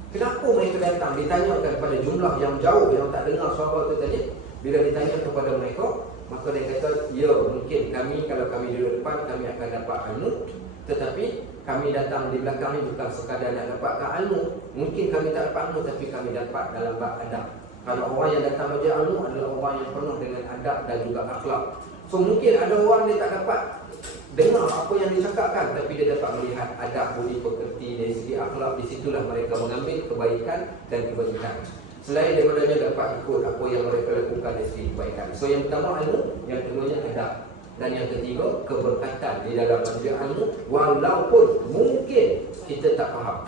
Kenapa mereka datang? Ditanyakan pada jumlah yang jauh yang tak dengar suara tu tadi. Bila ditanya kepada mereka, maka dia kata, ya mungkin kami, kalau kami duduk depan, kami akan dapat ilmu. Tetapi kami datang di belakang ni bukan sekadar nak dapatkan ilmu. Mungkin kami tak dapat ilmu, tapi kami dapat dalam bab adab. Kalau orang yang datang belajar ilmu adalah orang yang penuh dengan adab dan juga akhlak. So mungkin ada orang dia tak dapat dengar apa yang dicakapkan, tapi dia dapat melihat adab, budi pekerti dari segi akhlak. Di situlah mereka mengambil kebaikan dan kebajikan. Selain daripada dapat ikut apa yang mereka lakukan dari segi kebaikan. So yang pertama ilmu, yang keduanya adab, dan yang ketiga keberkatan di dalam majlis ilmu, walaupun mungkin kita tak faham.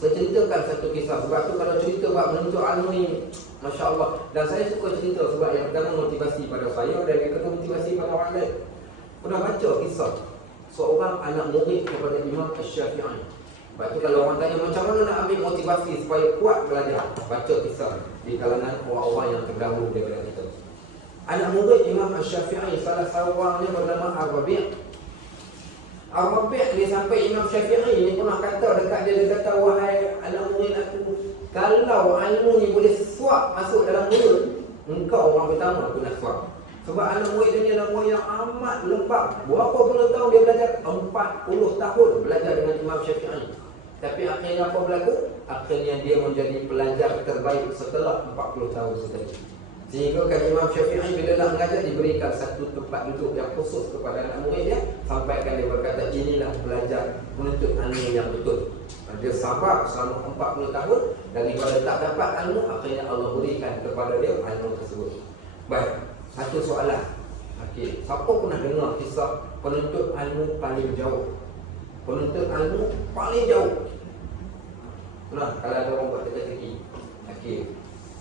Saya ceritakan satu kisah. Sebab tu kalau cerita buat menuntut ilmu ni, Masya Allah. Dan saya suka cerita sebab yang pertama motivasi pada saya, dan yang kedua motivasi pada orang lain. Pernah baca kisah seorang anak murid kepada Imam Syafi'i. Sebab tu kalau orang tanya macam mana nak ambil motivasi supaya kuat belajar, baca kisah di kalangan orang-orang yang terdahulu daripada kita. Anak murid Imam Syafi'i, salah seorangnya bernama Ar-Rabi'. Ar-Rabi' dia sampai Imam Syafi'i ni pernah kata dekat dia, dia kata, wahai anak murid aku, kalau ilmu ni boleh suap masuk dalam mulut, engkau orang pertama aku nak suap. Sebab anak murid dia ni nama yang amat lembab. Berapa puluh tahun dia belajar? 40 tahun belajar dengan Imam Syafi'i. Tapi akhirnya apa berlaku? Akhirnya dia menjadi pelajar terbaik setelah 40 tahun sekali. Sehingga kan Imam Syafi'i bila nak mengajar diberikan satu tempat duduk yang khusus kepada anak murid dia, sampaikan dia berkata, inilah belajar menuntut ilmu yang betul. Dia sabar selama 40 tahun daripada tak dapat ilmu, akhirnya Allah berikan kepada dia ilmu tersebut. Baik, satu soalan. Okey, siapa pernah dengar kisah penuntut ilmu paling jauh? Penuntut ilmu paling jauh. Pernah? Kalau ada orang buat teka-teki. Okey.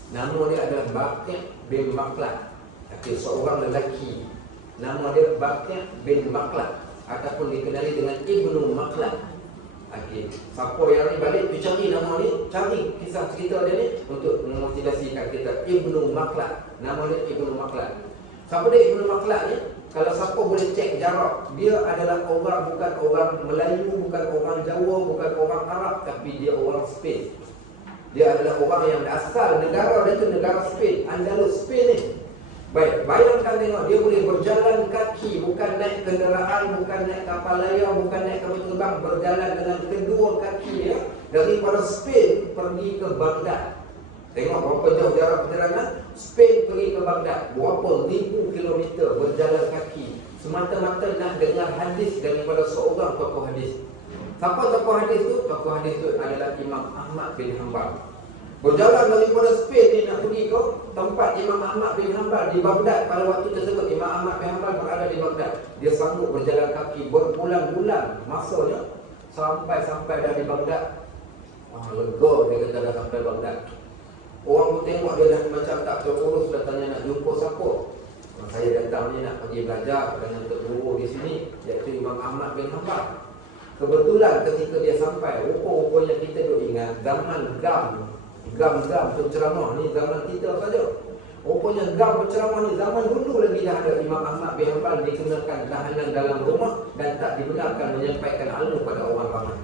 Nama dia adalah Baqi' bin Makhlad. Okey, seorang lelaki. Nama dia Baqi' bin Makhlad ataupun dikenali dengan Ibnu Makhlad. Okey, siapa yang ni balik tu cari nama ni, cari kisah cerita dia ni untuk memotivasikan kita. Ibnu Makhlad. Nama dia Ibnu Makhlad. Siapa dia Ibnu Makhlad ni? Kalau siapa boleh cek jarak, dia adalah orang, bukan orang Melayu, bukan orang Jawa, bukan orang Arab, tapi dia orang Spain. Dia adalah orang yang asal negara dia tu negara Spain, Andalus, Spain ni. Baik, bayangkan tengok, dia boleh berjalan kaki, bukan naik kenderaan, bukan naik kapal layar, bukan naik kapal terbang, berjalan dengan kedua kaki dia daripada Spain pergi ke Baghdad. Tengok berapa jauh jarak perjalanan. Spain pergi ke Baghdad, berapa ribu kilometer berjalan kaki, semata-mata nak dengar hadis daripada seorang tokoh hadis. Siapa tokoh hadis tu? Tokoh hadis tu adalah Imam Ahmad bin Hanbal. Berjalan daripada Spain ni nak pergi ke tempat Imam Ahmad bin Hanbal di Baghdad. Pada waktu tersebut Imam Ahmad bin Hanbal berada di Baghdad. Dia sanggup berjalan kaki berbulan-bulan masanya sampai dah di Baghdad. Lega dia kata dah sampai Baghdad. Orang tu tengok dia dah macam tak terurus, dah tanya nak jumpa siapa. Saya datang ni nak pergi belajar dengan Tok Guru di sini, iaitu Imam Ahmad bin Hanbal. Kebetulan ketika dia sampai, rupa-rupanya kita duk ingat zaman gam penceramah ni zaman kita saja. Rupanya gam penceramah ni zaman dulu lagi dah ada. Imam Ahmad bin Hanbal dikenakan tahanan dalam rumah dan tak dibenarkan menyampaikan ilmu pada orang ramai.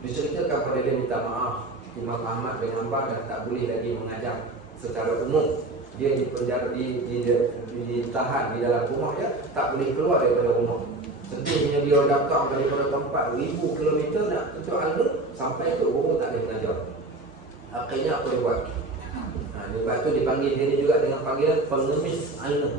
Diceritakan pada dia minta maaf, Imam Ahmad bin Hanbal dah tak boleh lagi mengajar secara umum. Dia dipenjara, ditahan di dalam rumah dia, tak boleh keluar daripada rumah. Sedihnya dia datang daripada tempat ribu kilometer nak tuntut ilmu, sampai tu rumah tak boleh mengajar. Akhirnya apa dia buat? Lepas tu dipanggil dia ni juga dengan panggilan pengemis ilmu.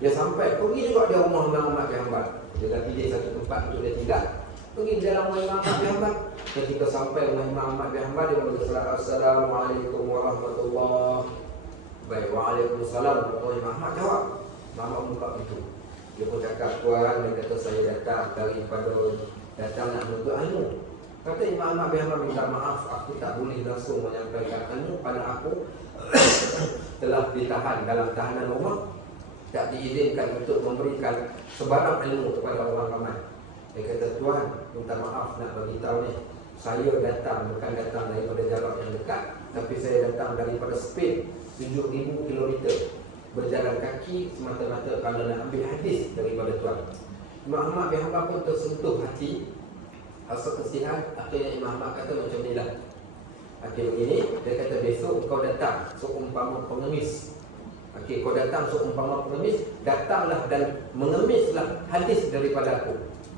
Dia sampai, pergi juga dia rumah Imam Ahmad bin Hanbal. Dia dah pilih satu tempat untuk dia tinggal. Pergi di dalam rumah Imam Ahmad bin Hanbal. Ketika sampai rumah Imam Ahmad bin Hanbal, dia berkata, Assalamualaikum warahmatullahi. Baik, waalaikumsalam warahmatullahi. Imam Ahmad jawab. Imam Ahmad buka pintu. Dia pun cakap, tuan, dia kata saya datang daripada datang nak menuntut ilmu. Kata Imam Ahmad bin Hanbal, minta maaf, aku tak boleh langsung menyampaikan ilmu pada aku telah ditahan dalam tahanan rumah, tak diizinkan untuk memberikan sebarang ilmu kepada orang ramai. Dia kata, tuan, minta maaf nak beritahu ni, saya datang bukan datang daripada jarak yang dekat, tapi saya datang daripada Spain, 7,000 kilometer, berjalan kaki semata-mata kerana nak ambil hadis daripada tuan. Imam Ahmad bin Hanbal pun tersentuh hati, rasa kesihan. Akhirnya Imam Ahmad kata macam ni lah, akhirnya begini, dia kata besok kau datang seumpama pengemis. Okey, kau datang seumpama pengemis, datanglah dan mengemislah hadis daripada aku.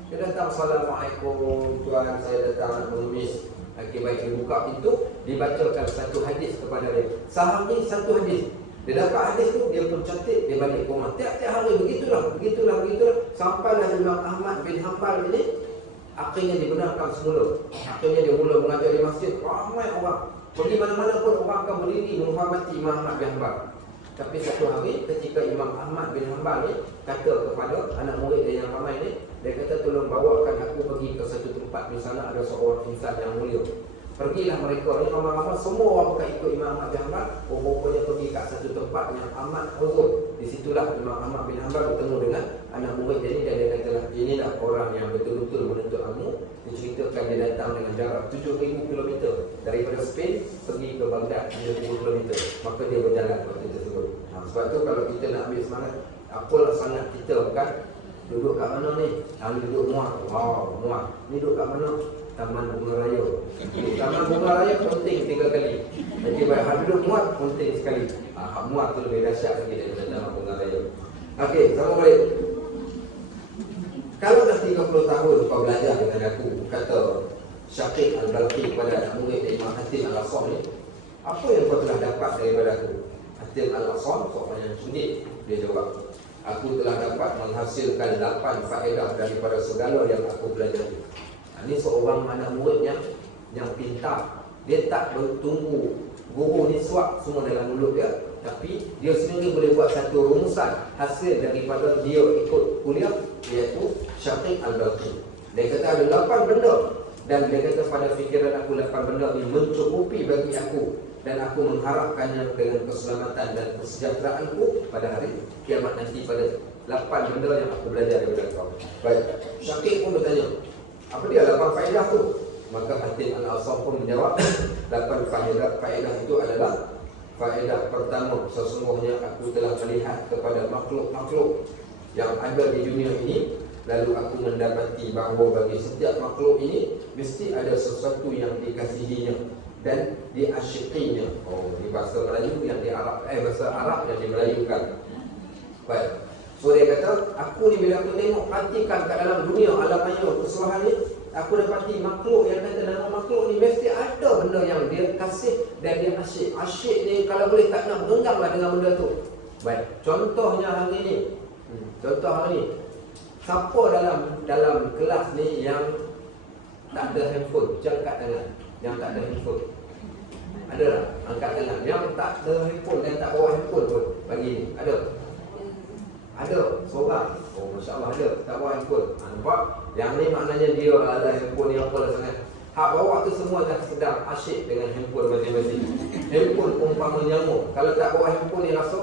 Dia datang, Assalamualaikum tuan, saya datang nak mengemis. Okey, baik, dia buka pintu, dibacakan satu hadis kepada dia. Sehari satu hadis. Dia dapat hadis tu, dia pun cantik, dia balik ke rumah. Tiap-tiap hari begitulah. Sampailah Imam Ahmad bin Hanbal ini akhirnya dibenarkan semula. Akhirnya dia mula mengajar di masjid. Ramai orang. Pergi mana-mana pun orang akan berdiri menghormati Imam Ahmad bin Hanbal. Tapi satu hari ketika Imam Ahmad bin Hanbal ni kata kepada anak murid dia yang ramai ni, dia kata, tolong bawakan aku pergi ke satu tempat, di sana ada seorang insan yang mulia. Pergilah mereka ni ramai-ramai, semua orang bukan ikut Imam Ahmad bin Hanbal. Rupanya pergi kat satu tempat yang amat huzur. Di situlah Imam Ahmad bin Hanbal bertemu dengan anak murid dia ni, dan dia katalah, inilah orang yang betul-betul menuntut ilmu. Diceritakan dia datang dengan jarak 7,000 km daripada Spain pergi ke Baghdad, 30 km. Maka dia berjalan waktu tersebut. Sebab tu kalau kita nak ambil semangat, apalah sangat kita bukan duduk kat mana ni? Duduk Muar. Wow, Muar. Ni duduk kat mana? Taman Bunga Raya. Taman Bunga Raya penting 3 kali. Jadi baik, duduk Muar penting sekali. Muar tu lebih dahsyat lagi daripada Taman Bunga Raya. Okey, sama balik. Kalau dah 30 tahun kau belajar dengan aku, kata Syaqiq Al-Balqi kepada anak murid Imam Hatim Al-Asam ni, apa yang kau telah dapat daripada aku? Hatim Al-Asam, seorang yang sunyi, dia jawab, aku telah dapat menghasilkan 8 faedah daripada segala yang aku pelajari. Ini seorang anak murid yang pintar. Dia tak bertunggu guru ni suap semua dalam mulut dia, tapi dia sendiri boleh buat satu rumusan hasil daripada dia ikut kuliah, iaitu Syaqiq Al-Balqi. Dia kata ada 8 benda, dan dia kata pada fikiran aku 8 benda ini mencukupi bagi aku, dan aku mengharapkannya dengan keselamatan dan kesejahteraanku pada hari kiamat nanti, pada 8 benda yang aku belajar daripada kau. Baik, Syaqiq pun bertanya, apa dia 8 faedah tu? Maka Hatim Al-Asam pun menjawab, 8 faedah itu adalah, faedah pertama, sesungguhnya aku telah melihat kepada makhluk-makhluk yang ada di dunia ini, lalu aku mendapati bahawa bagi setiap makhluk ini mesti ada sesuatu yang dikasihinya dan diasyikinya. Oh, di bahasa Melayu yang di Arab, bahasa Arab yang dimelayukan. Baik. So dia kata, aku ni bila aku tengok, perhatikan kat dalam dunia alam maya keseluruhan ni, aku dapati makhluk yang kata nama makhluk ni mesti ada benda yang dia kasih dan dia asyik. Asyik ni kalau boleh tak nak berengganglah dengan benda tu. Baik, contohnya hari ni. Contoh hari ni, siapa dalam kelas ni yang tak ada handphone? Jangan angkat tangan. Yang tak ada handphone. Ada tak? Angkat tangan. Yang tak ada handphone dan tak bawa handphone pun pagi ni. Ada? Ada. Seorang. Oh, Masya Allah ada. Tak bawa handphone. Nampak? Yang ni maknanya dia ada handphone yang apalah sangat. Hak bawa tu semua dah sedang asyik dengan handphone masing-masing. Handphone umpama nyamuk. Kalau tak bawa handphone ni rasa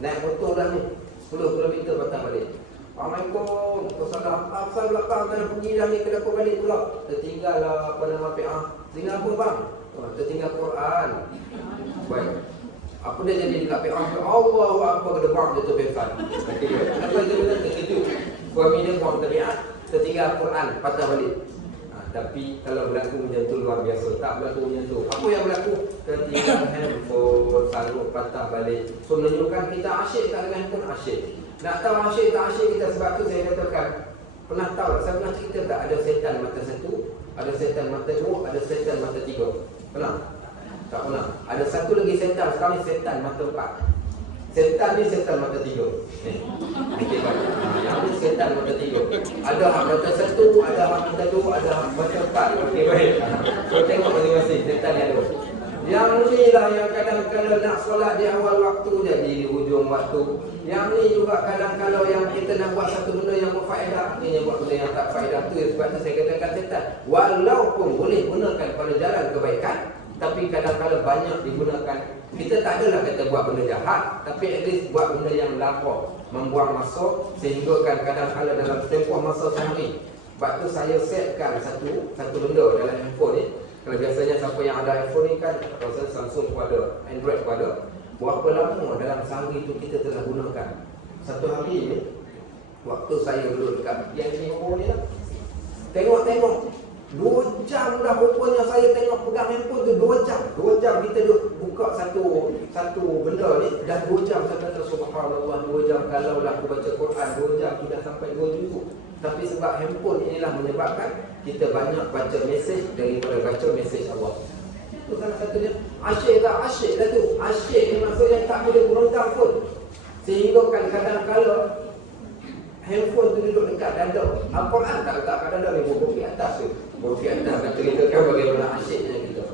naik motor dah ni 10 km patah balik. Assalamualaikum. Kau salah asal belakang kena pergi dah ni, kena balik pula. Tertinggal lah apa nama PA. Tinggal apa bang? Tertinggal Quran. Baik. Apa dia jadi dekat PA? Allahu Akbar, kena buang dia tu pefan. Kenapa dia benar terkejut? Suami dia buang tabiat, tertinggal Quran, patah balik. Tapi kalau berlaku macam tu luar biasa. Tak berlaku macam tu. Apa yang berlaku? Tertinggal handphone, sanggup patah balik. So menunjukkan kita asyik tak dengan handphone, asyik. Nak tahu asyik tak asyik kita, sebab tu saya katakan, pernah tahu tak? Saya pernah cerita tak ada setan mata satu, ada setan mata dua, ada setan mata tiga? Pernah? Tak pernah. Ada satu lagi setan, sekarang ni setan mata 4. Setan ni setan mata 3. Ni. Okey baik. Yang ni setan mata 3. Ada hak mata 1, ada hak mata 2, ada hak mata 4. Okey baik. So tengok masing-masing setan yang ada. Yang ni lah yang kadang-kadang nak solat di awal waktu jadi di hujung waktu. Yang ni juga kadang-kadang yang kita nak buat satu benda yang berfaedah, akhirnya buat benda yang tak faedah tu. Sebab tu saya katakan setan walaupun boleh gunakan pada jalan kebaikan, tapi kadang-kadang banyak digunakan. Kita tak adalah kata buat benda jahat, tapi at least buat benda yang lapar, membuang masa, sehingga kan kadang-kadang dalam tempoh masa sehari. Sebab tu saya setkan satu benda dalam handphone ni. Kalau biasanya siapa yang ada iPhone ni kan, kalau Samsung pun ada, Android pun ada, berapa lama dalam sehari tu kita telah gunakan. Satu hari ni, waktu saya duduk dekat yang ni ni lah, tengok 2 jam dah rupanya saya tengok pegang handphone tu 2 jam. 2 jam kita duk buka satu benda ni. Dah 2 jam saya kata subhanallah, 2 jam kalau lah aku baca Quran 2 jam tidak sampai 2 juzuk. Tapi sebab handphone inilah menyebabkan kita banyak baca mesej daripada baca mesej Allah. Itu salah satunya. Asyik lah tu. Asyik ni maksudnya tak boleh berhentang pun. Sehingga kadang-kadang handphone tu duduk dekat dada. Al-Quran tak letak kat dada ni, bukit atas tu. Bukit atas nak ceritakan bagaimana asyiknya kita.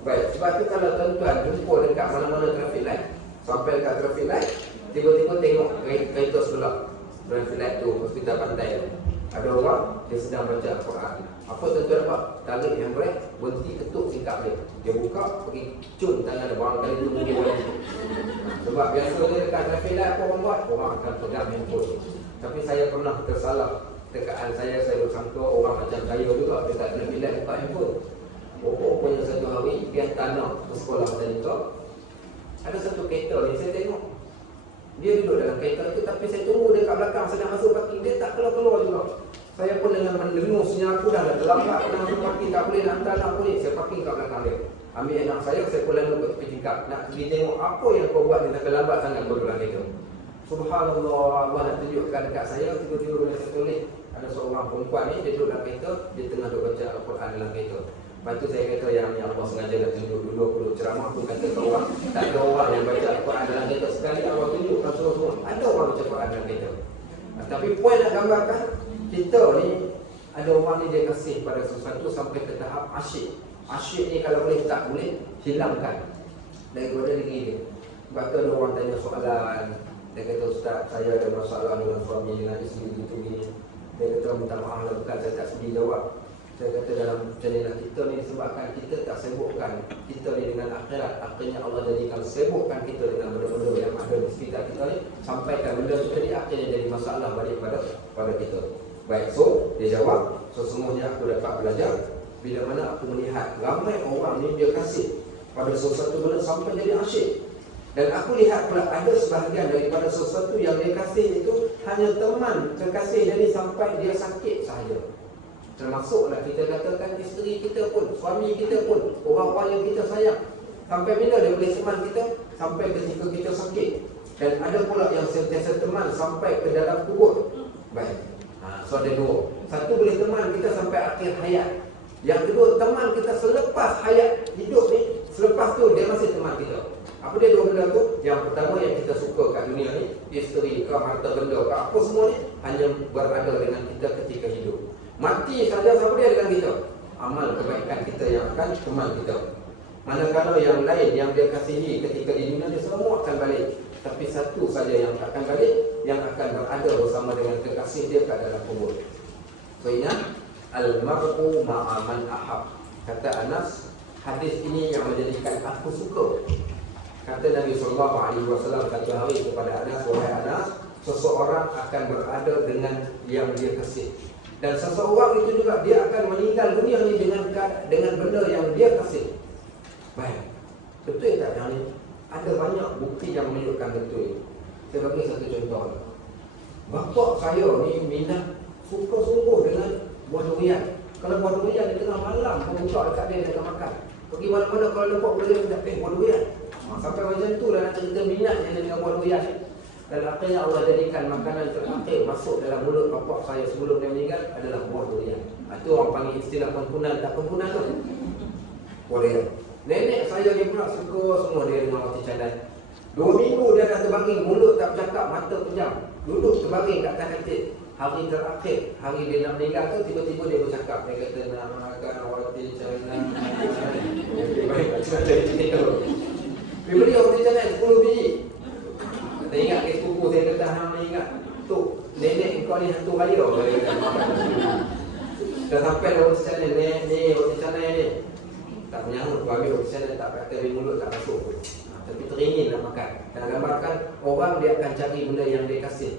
Baik, sebab tu kalau tuan-tuan jumpa dekat mana-mana traffic light, sampai dekat traffic light, tiba-tiba tengok kereta sebelah traffic light tu, hospital pantai tu. Ada orang, dia sedang baca Al-Quran. Apa tuan-tuan buat? Tarik handbrake, berhenti ketuk tingkap dia. Dia buka, pergi cun tangan dia. Barangkali tu mungkin boleh. Sebab biasanya dekat traffic light apa orang buat? Orang akan pegang handphone. Tapi saya pernah tersalah. Dekaan saya bersangka orang macam saya juga dekat traffic light buka handphone. Rupanya satu hari, dia tanah ke sekolah tadi tu. Ada satu kereta ni, saya tengok. Dia duduk dalam kereta itu, tapi saya tunggu dia kat belakang sedang masuk parking. Dia tak keluar-keluar juga. Saya pun dengan mendengusnya aku dah terlambat nak masuk parking, tak boleh nak hantar anak aku ni. Saya parking kat belakang dia. Ambil anak saya pun lalu ke tepi tingkap. Nak pergi tengok apa yang kau buat ni, tak terlambat sangat kau dalam kereta. Subhanallah, Allah nak tunjukkan dekat saya. Tiba-tiba bila saya tulis, ada seorang perempuan ni, dia duduk dalam kereta, dia tengah duduk baca Al-Quran dalam kereta. Lepas tu saya kata yang Allah sengaja dah tunjuk dulu aku duduk ceramah, aku kata ke orang, tak ada orang yang baca Al-Quran dalam kereta. Sekali Allah tunjukkan semua, ada orang baca Al-Quran dalam kereta. Tapi poin nak gambarkan, kita ni, ada orang ni dia kasih pada sesuatu sampai ke tahap asyik. Asyik ni kalau boleh tak boleh, hilangkan daripada diri dia. Sebab tu ada orang tanya soalan, dia kata ustaz, saya ada masalah dengan suami, dengan isteri gitu gini. Dia kata minta maaf lah, bukan saya tak sudi jawab. Saya kata dalam channel kita ni disebabkan kita tak sibukkan kita ni dengan akhirat. Akhirnya Allah jadikan sibukkan kita dengan benda-benda yang ada di sekitar kita ni, sampaikan benda tu tadi akhirnya jadi masalah balik pada kita. Baik, so dia jawab, sesungguhnya aku dapat belajar bila mana aku melihat ramai orang ni dia kasih pada sesuatu benda sampai jadi asyik. Dan aku lihat pula ada sebahagian daripada sesuatu yang dia kasih itu hanya teman kekasih dia ni sampai dia sakit sahaja. Termasuklah kita katakan isteri kita pun, suami kita pun, orang-orang yang kita sayang. Sampai bila dia boleh teman kita? Sampai ketika kita sakit. Dan ada pula yang sentiasa teman sampai ke dalam kubur. Baik, so ada dua. Satu boleh teman kita sampai akhir hayat. Yang kedua, teman kita selepas hayat hidup ni, selepas tu dia masih teman kita. Apa dia dua benda tu? Yang pertama yang kita suka kat dunia ni, isteri ke, harta benda ke, apa semua ni hanya berada dengan kita ketika hidup. Mati saja siapa dia dengan kita? Amal kebaikan kita yang akan teman kita. Manakala yang lain yang dia kasihi ketika di dunia dia semua akan balik. Tapi satu saja yang akan balik, yang akan berada bersama dengan kekasih dia kat dalam kubur. So ingat, al-mar'u ma'a man ahab. Kata Anas, hadis ini yang menjadikan aku suka. Kata Nabi SAW satu hari kepada Anas, wahai Anas, seseorang akan berada dengan yang dia kasih. Dan seseorang itu juga dia akan meninggal dunia ni dengan benda yang dia kasih. Baik, betul tak yang ni? Ada banyak bukti yang menunjukkan betul. Saya bagi satu contoh. Bapak saya ni minat suka sungguh dengan buah durian. Kalau buah durian di tengah malam pun buka dekat dia nak makan. Pergi mana-mana kalau nampak buah durian, dia buah durian. Sampai macam tu lah nak cerita minatnya dengan buah durian ni. Dan akhirnya Allah jadikan makanan terakhir masuk dalam mulut bapak saya sebelum dia meninggal adalah buah durian. Itu orang panggil istilah penkunan, tak penkunan tu. Durian. Nenek saya ni pula suka semua dia dengan roti canai. 2 minggu dia dah terbaring, mulut tak bercakap, mata pejam. Duduk terbaring kat atas katil. Hari terakhir, hari dia nak meninggal tu, tiba-tiba dia bercakap. Dia kata nak makan roti canai. Dia baik macam tu. Dia beli roti canai 10 biji. Saya ingat ke sepupu saya kata, hang ingat tu nenek kau ni hantu raya. Dah sampai roti canai ni roti canai ni. Tak menyangkut, kau ambil roti canai tak kata di mulut tak masuk. Tapi teringin nak makan. Dan gambarkan orang dia akan cari benda yang dia kasih.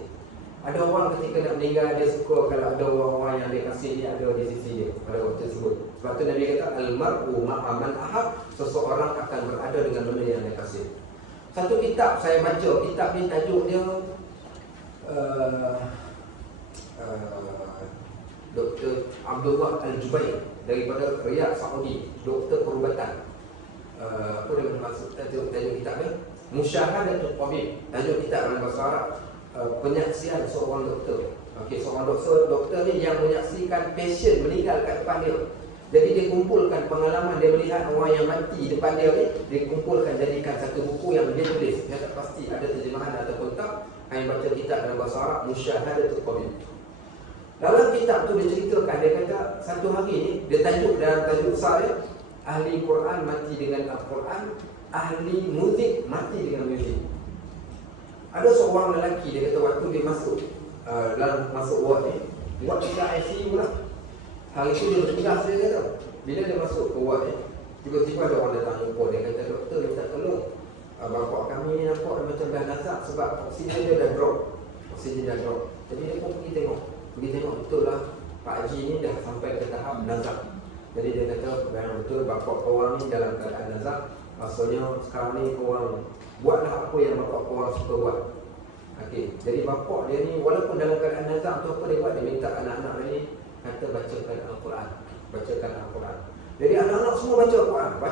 Ada orang ketika nak meninggal dia suka kalau ada orang-orang yang dia kasih ni ada di sisi dia pada waktu tersebut. Sebab tu Nabi kata al-mar'u ma'a man ahab, seseorang akan berada dengan benda yang dia kasih. Satu kitab saya baca, kitab ni tajuk dia Dr. Abdullah Al-Jubair. daripada Riyadh Saudi, doktor perubatan. Apa dia maksud tajuk kitab ni? Musyahadatul Tabib. Tajuk kitab dalam bahasa Arab, penyaksian seorang doktor. Okey, seorang doktor ni yang menyaksikan pasien meninggal kat depan dia. Jadi dia kumpulkan pengalaman dia melihat orang yang mati depan dia ni, dia kumpulkan jadikan satu buku yang dia tulis. Dia tak pasti ada terjemahan ataupun tak. Saya baca kitab dalam bahasa Arab, Musyahadatul Tabib. Dalam kitab tu dia ceritakan, dia kata satu hari ni, dia tajuk dalam tajuk besar dia, ahli Quran mati dengan Al-Quran, ahli muzik mati dengan muzik. Ada seorang lelaki, dia kata waktu dia masuk masuk ward ni, ward dekat ICU lah. Hari tu dia bertugas, dia kata bila dia masuk ke ward ni, tiba-tiba ada orang datang jumpa dia, kata doktor minta tolong, bapak kami ni nampak macam dah nazak sebab oksigen dia dah drop. Jadi dia pun pergi tengok betul lah Pak Haji ni dah sampai ke tahap nazak. Jadi dia kata memang betul bapak korang ni dalam keadaan nazak. Maksudnya sekarang ni korang buatlah apa yang bapak korang suka buat. Okey, jadi bapak dia ni walaupun dalam keadaan nazak tu, apa dia buat? Dia minta anak-anak dia ni kata bacakan Al-Quran. Jadi anak-anak semua baca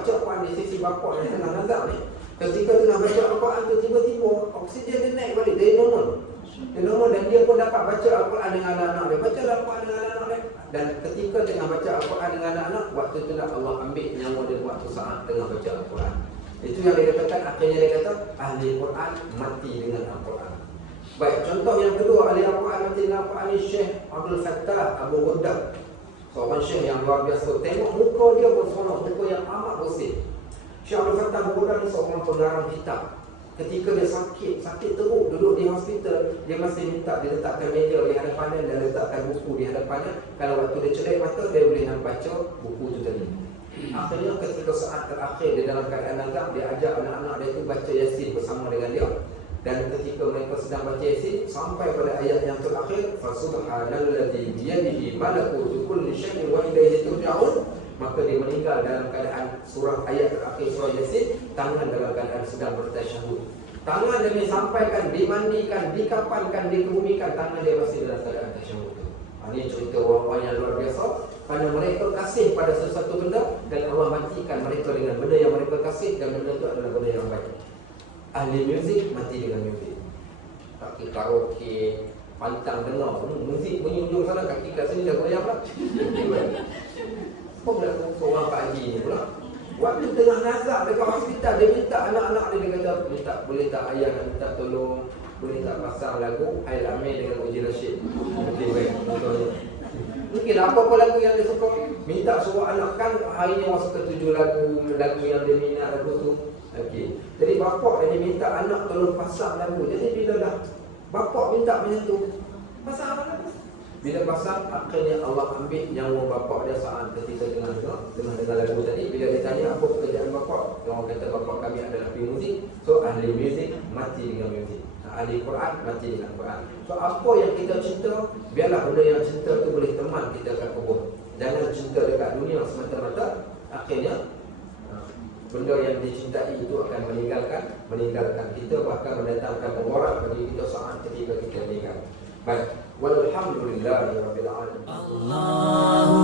Al-Quran di sisi bapak yang tengah nazak ni. Ketika tengah baca Al-Quran tu, tiba-tiba oksigen dia naik balik dari normal. Dan dia pun dapat baca Al-Quran dengan anak-anak dia. Baca Al-Quran dengan anak-anak dia. Dan ketika tengah baca Al-Quran dengan anak-anak, waktu tu lah Allah ambil nyawa dia waktu saat tengah baca Al-Quran. Itu yang dia katakan, akhirnya dia kata ahli Quran mati dengan Al-Quran. Baik, contoh yang kedua ahli Al-Quran mati dengan Al-Quran ni Syekh Abdul Fattah Abu Ghuddah. Seorang syekh yang luar biasa. Tengok muka dia berseronok, muka yang amat bersih. Syekh Abdul Fattah Abu Ghuddah ni seorang pengarang kitab. Ketika dia sakit teruk, duduk di hospital, dia masih minta diletakkan meja di hadapannya dan letakkan buku di hadapannya. Kalau waktu dia celik mata, dia boleh nak baca buku tu tadi. Akhirnya ketika saat terakhir dia dalam keadaan nazak, dia ajak anak-anak dia tu baca Yasin bersama dengan dia. Dan ketika mereka sedang baca Yasin, sampai pada ayat yang terakhir, Fasubhanalladzi biyadihi malakutu kulli syai'in wa ilaihi turja'un, maka dia meninggal dalam keadaan surah ayat terakhir surah Yasin, tangan dalam keadaan sedang bertasyahud. Tangan dia disampaikan, dimandikan, dikapankan, dikebumikan, tangan dia masih dalam keadaan tasyahud. Ini cerita orang-orang yang luar biasa, kerana mereka kasih pada sesuatu benda dan Allah matikan mereka dengan benda yang mereka kasih, dan benda itu adalah benda yang baik. Ahli muzik mati dengan muzik. Kaki karaoke, pantang dengar muzik bunyi ujung sana, kaki kat sini dah goyang lah. Apa pula seorang Pak Haji ni pula, waktu tengah nazak dekat hospital, dia minta anak-anak dia kata, minta, boleh tak ayah nak minta tolong, boleh tak pasang lagu Hail Amir dengan Uji Rashid. Mungkin baik contohnya. Mungkin apa-apa lagu yang dia suka, minta suruh anak, kan hari ni orang suka 7 lagu yang dia minat lagu tu. Okey, jadi bapak dia minta anak tolong pasang lagu. Jadi bila dah bapak minta macam tu, pasang apa lagu? Bila pasang, akhirnya Allah ambil nyawa bapak dia saat ketika dengar lagu tadi. Bila dia tanya apa pekerjaan bapak, orang kata bapak kami adalah pemuzik. So ahli muzik mati dengan muzik, ahli Quran mati dengan Quran. So apa yang kita cinta, biarlah benda yang cinta tu boleh teman kita kat kubur. Jangan cinta dekat dunia semata-mata, akhirnya benda yang dicintai itu akan meninggalkan kita, bahkan mendatangkan mudarat bagi kita saat ketika kita meninggal. Baik, walhamdulillahirabbil alamin. Allahu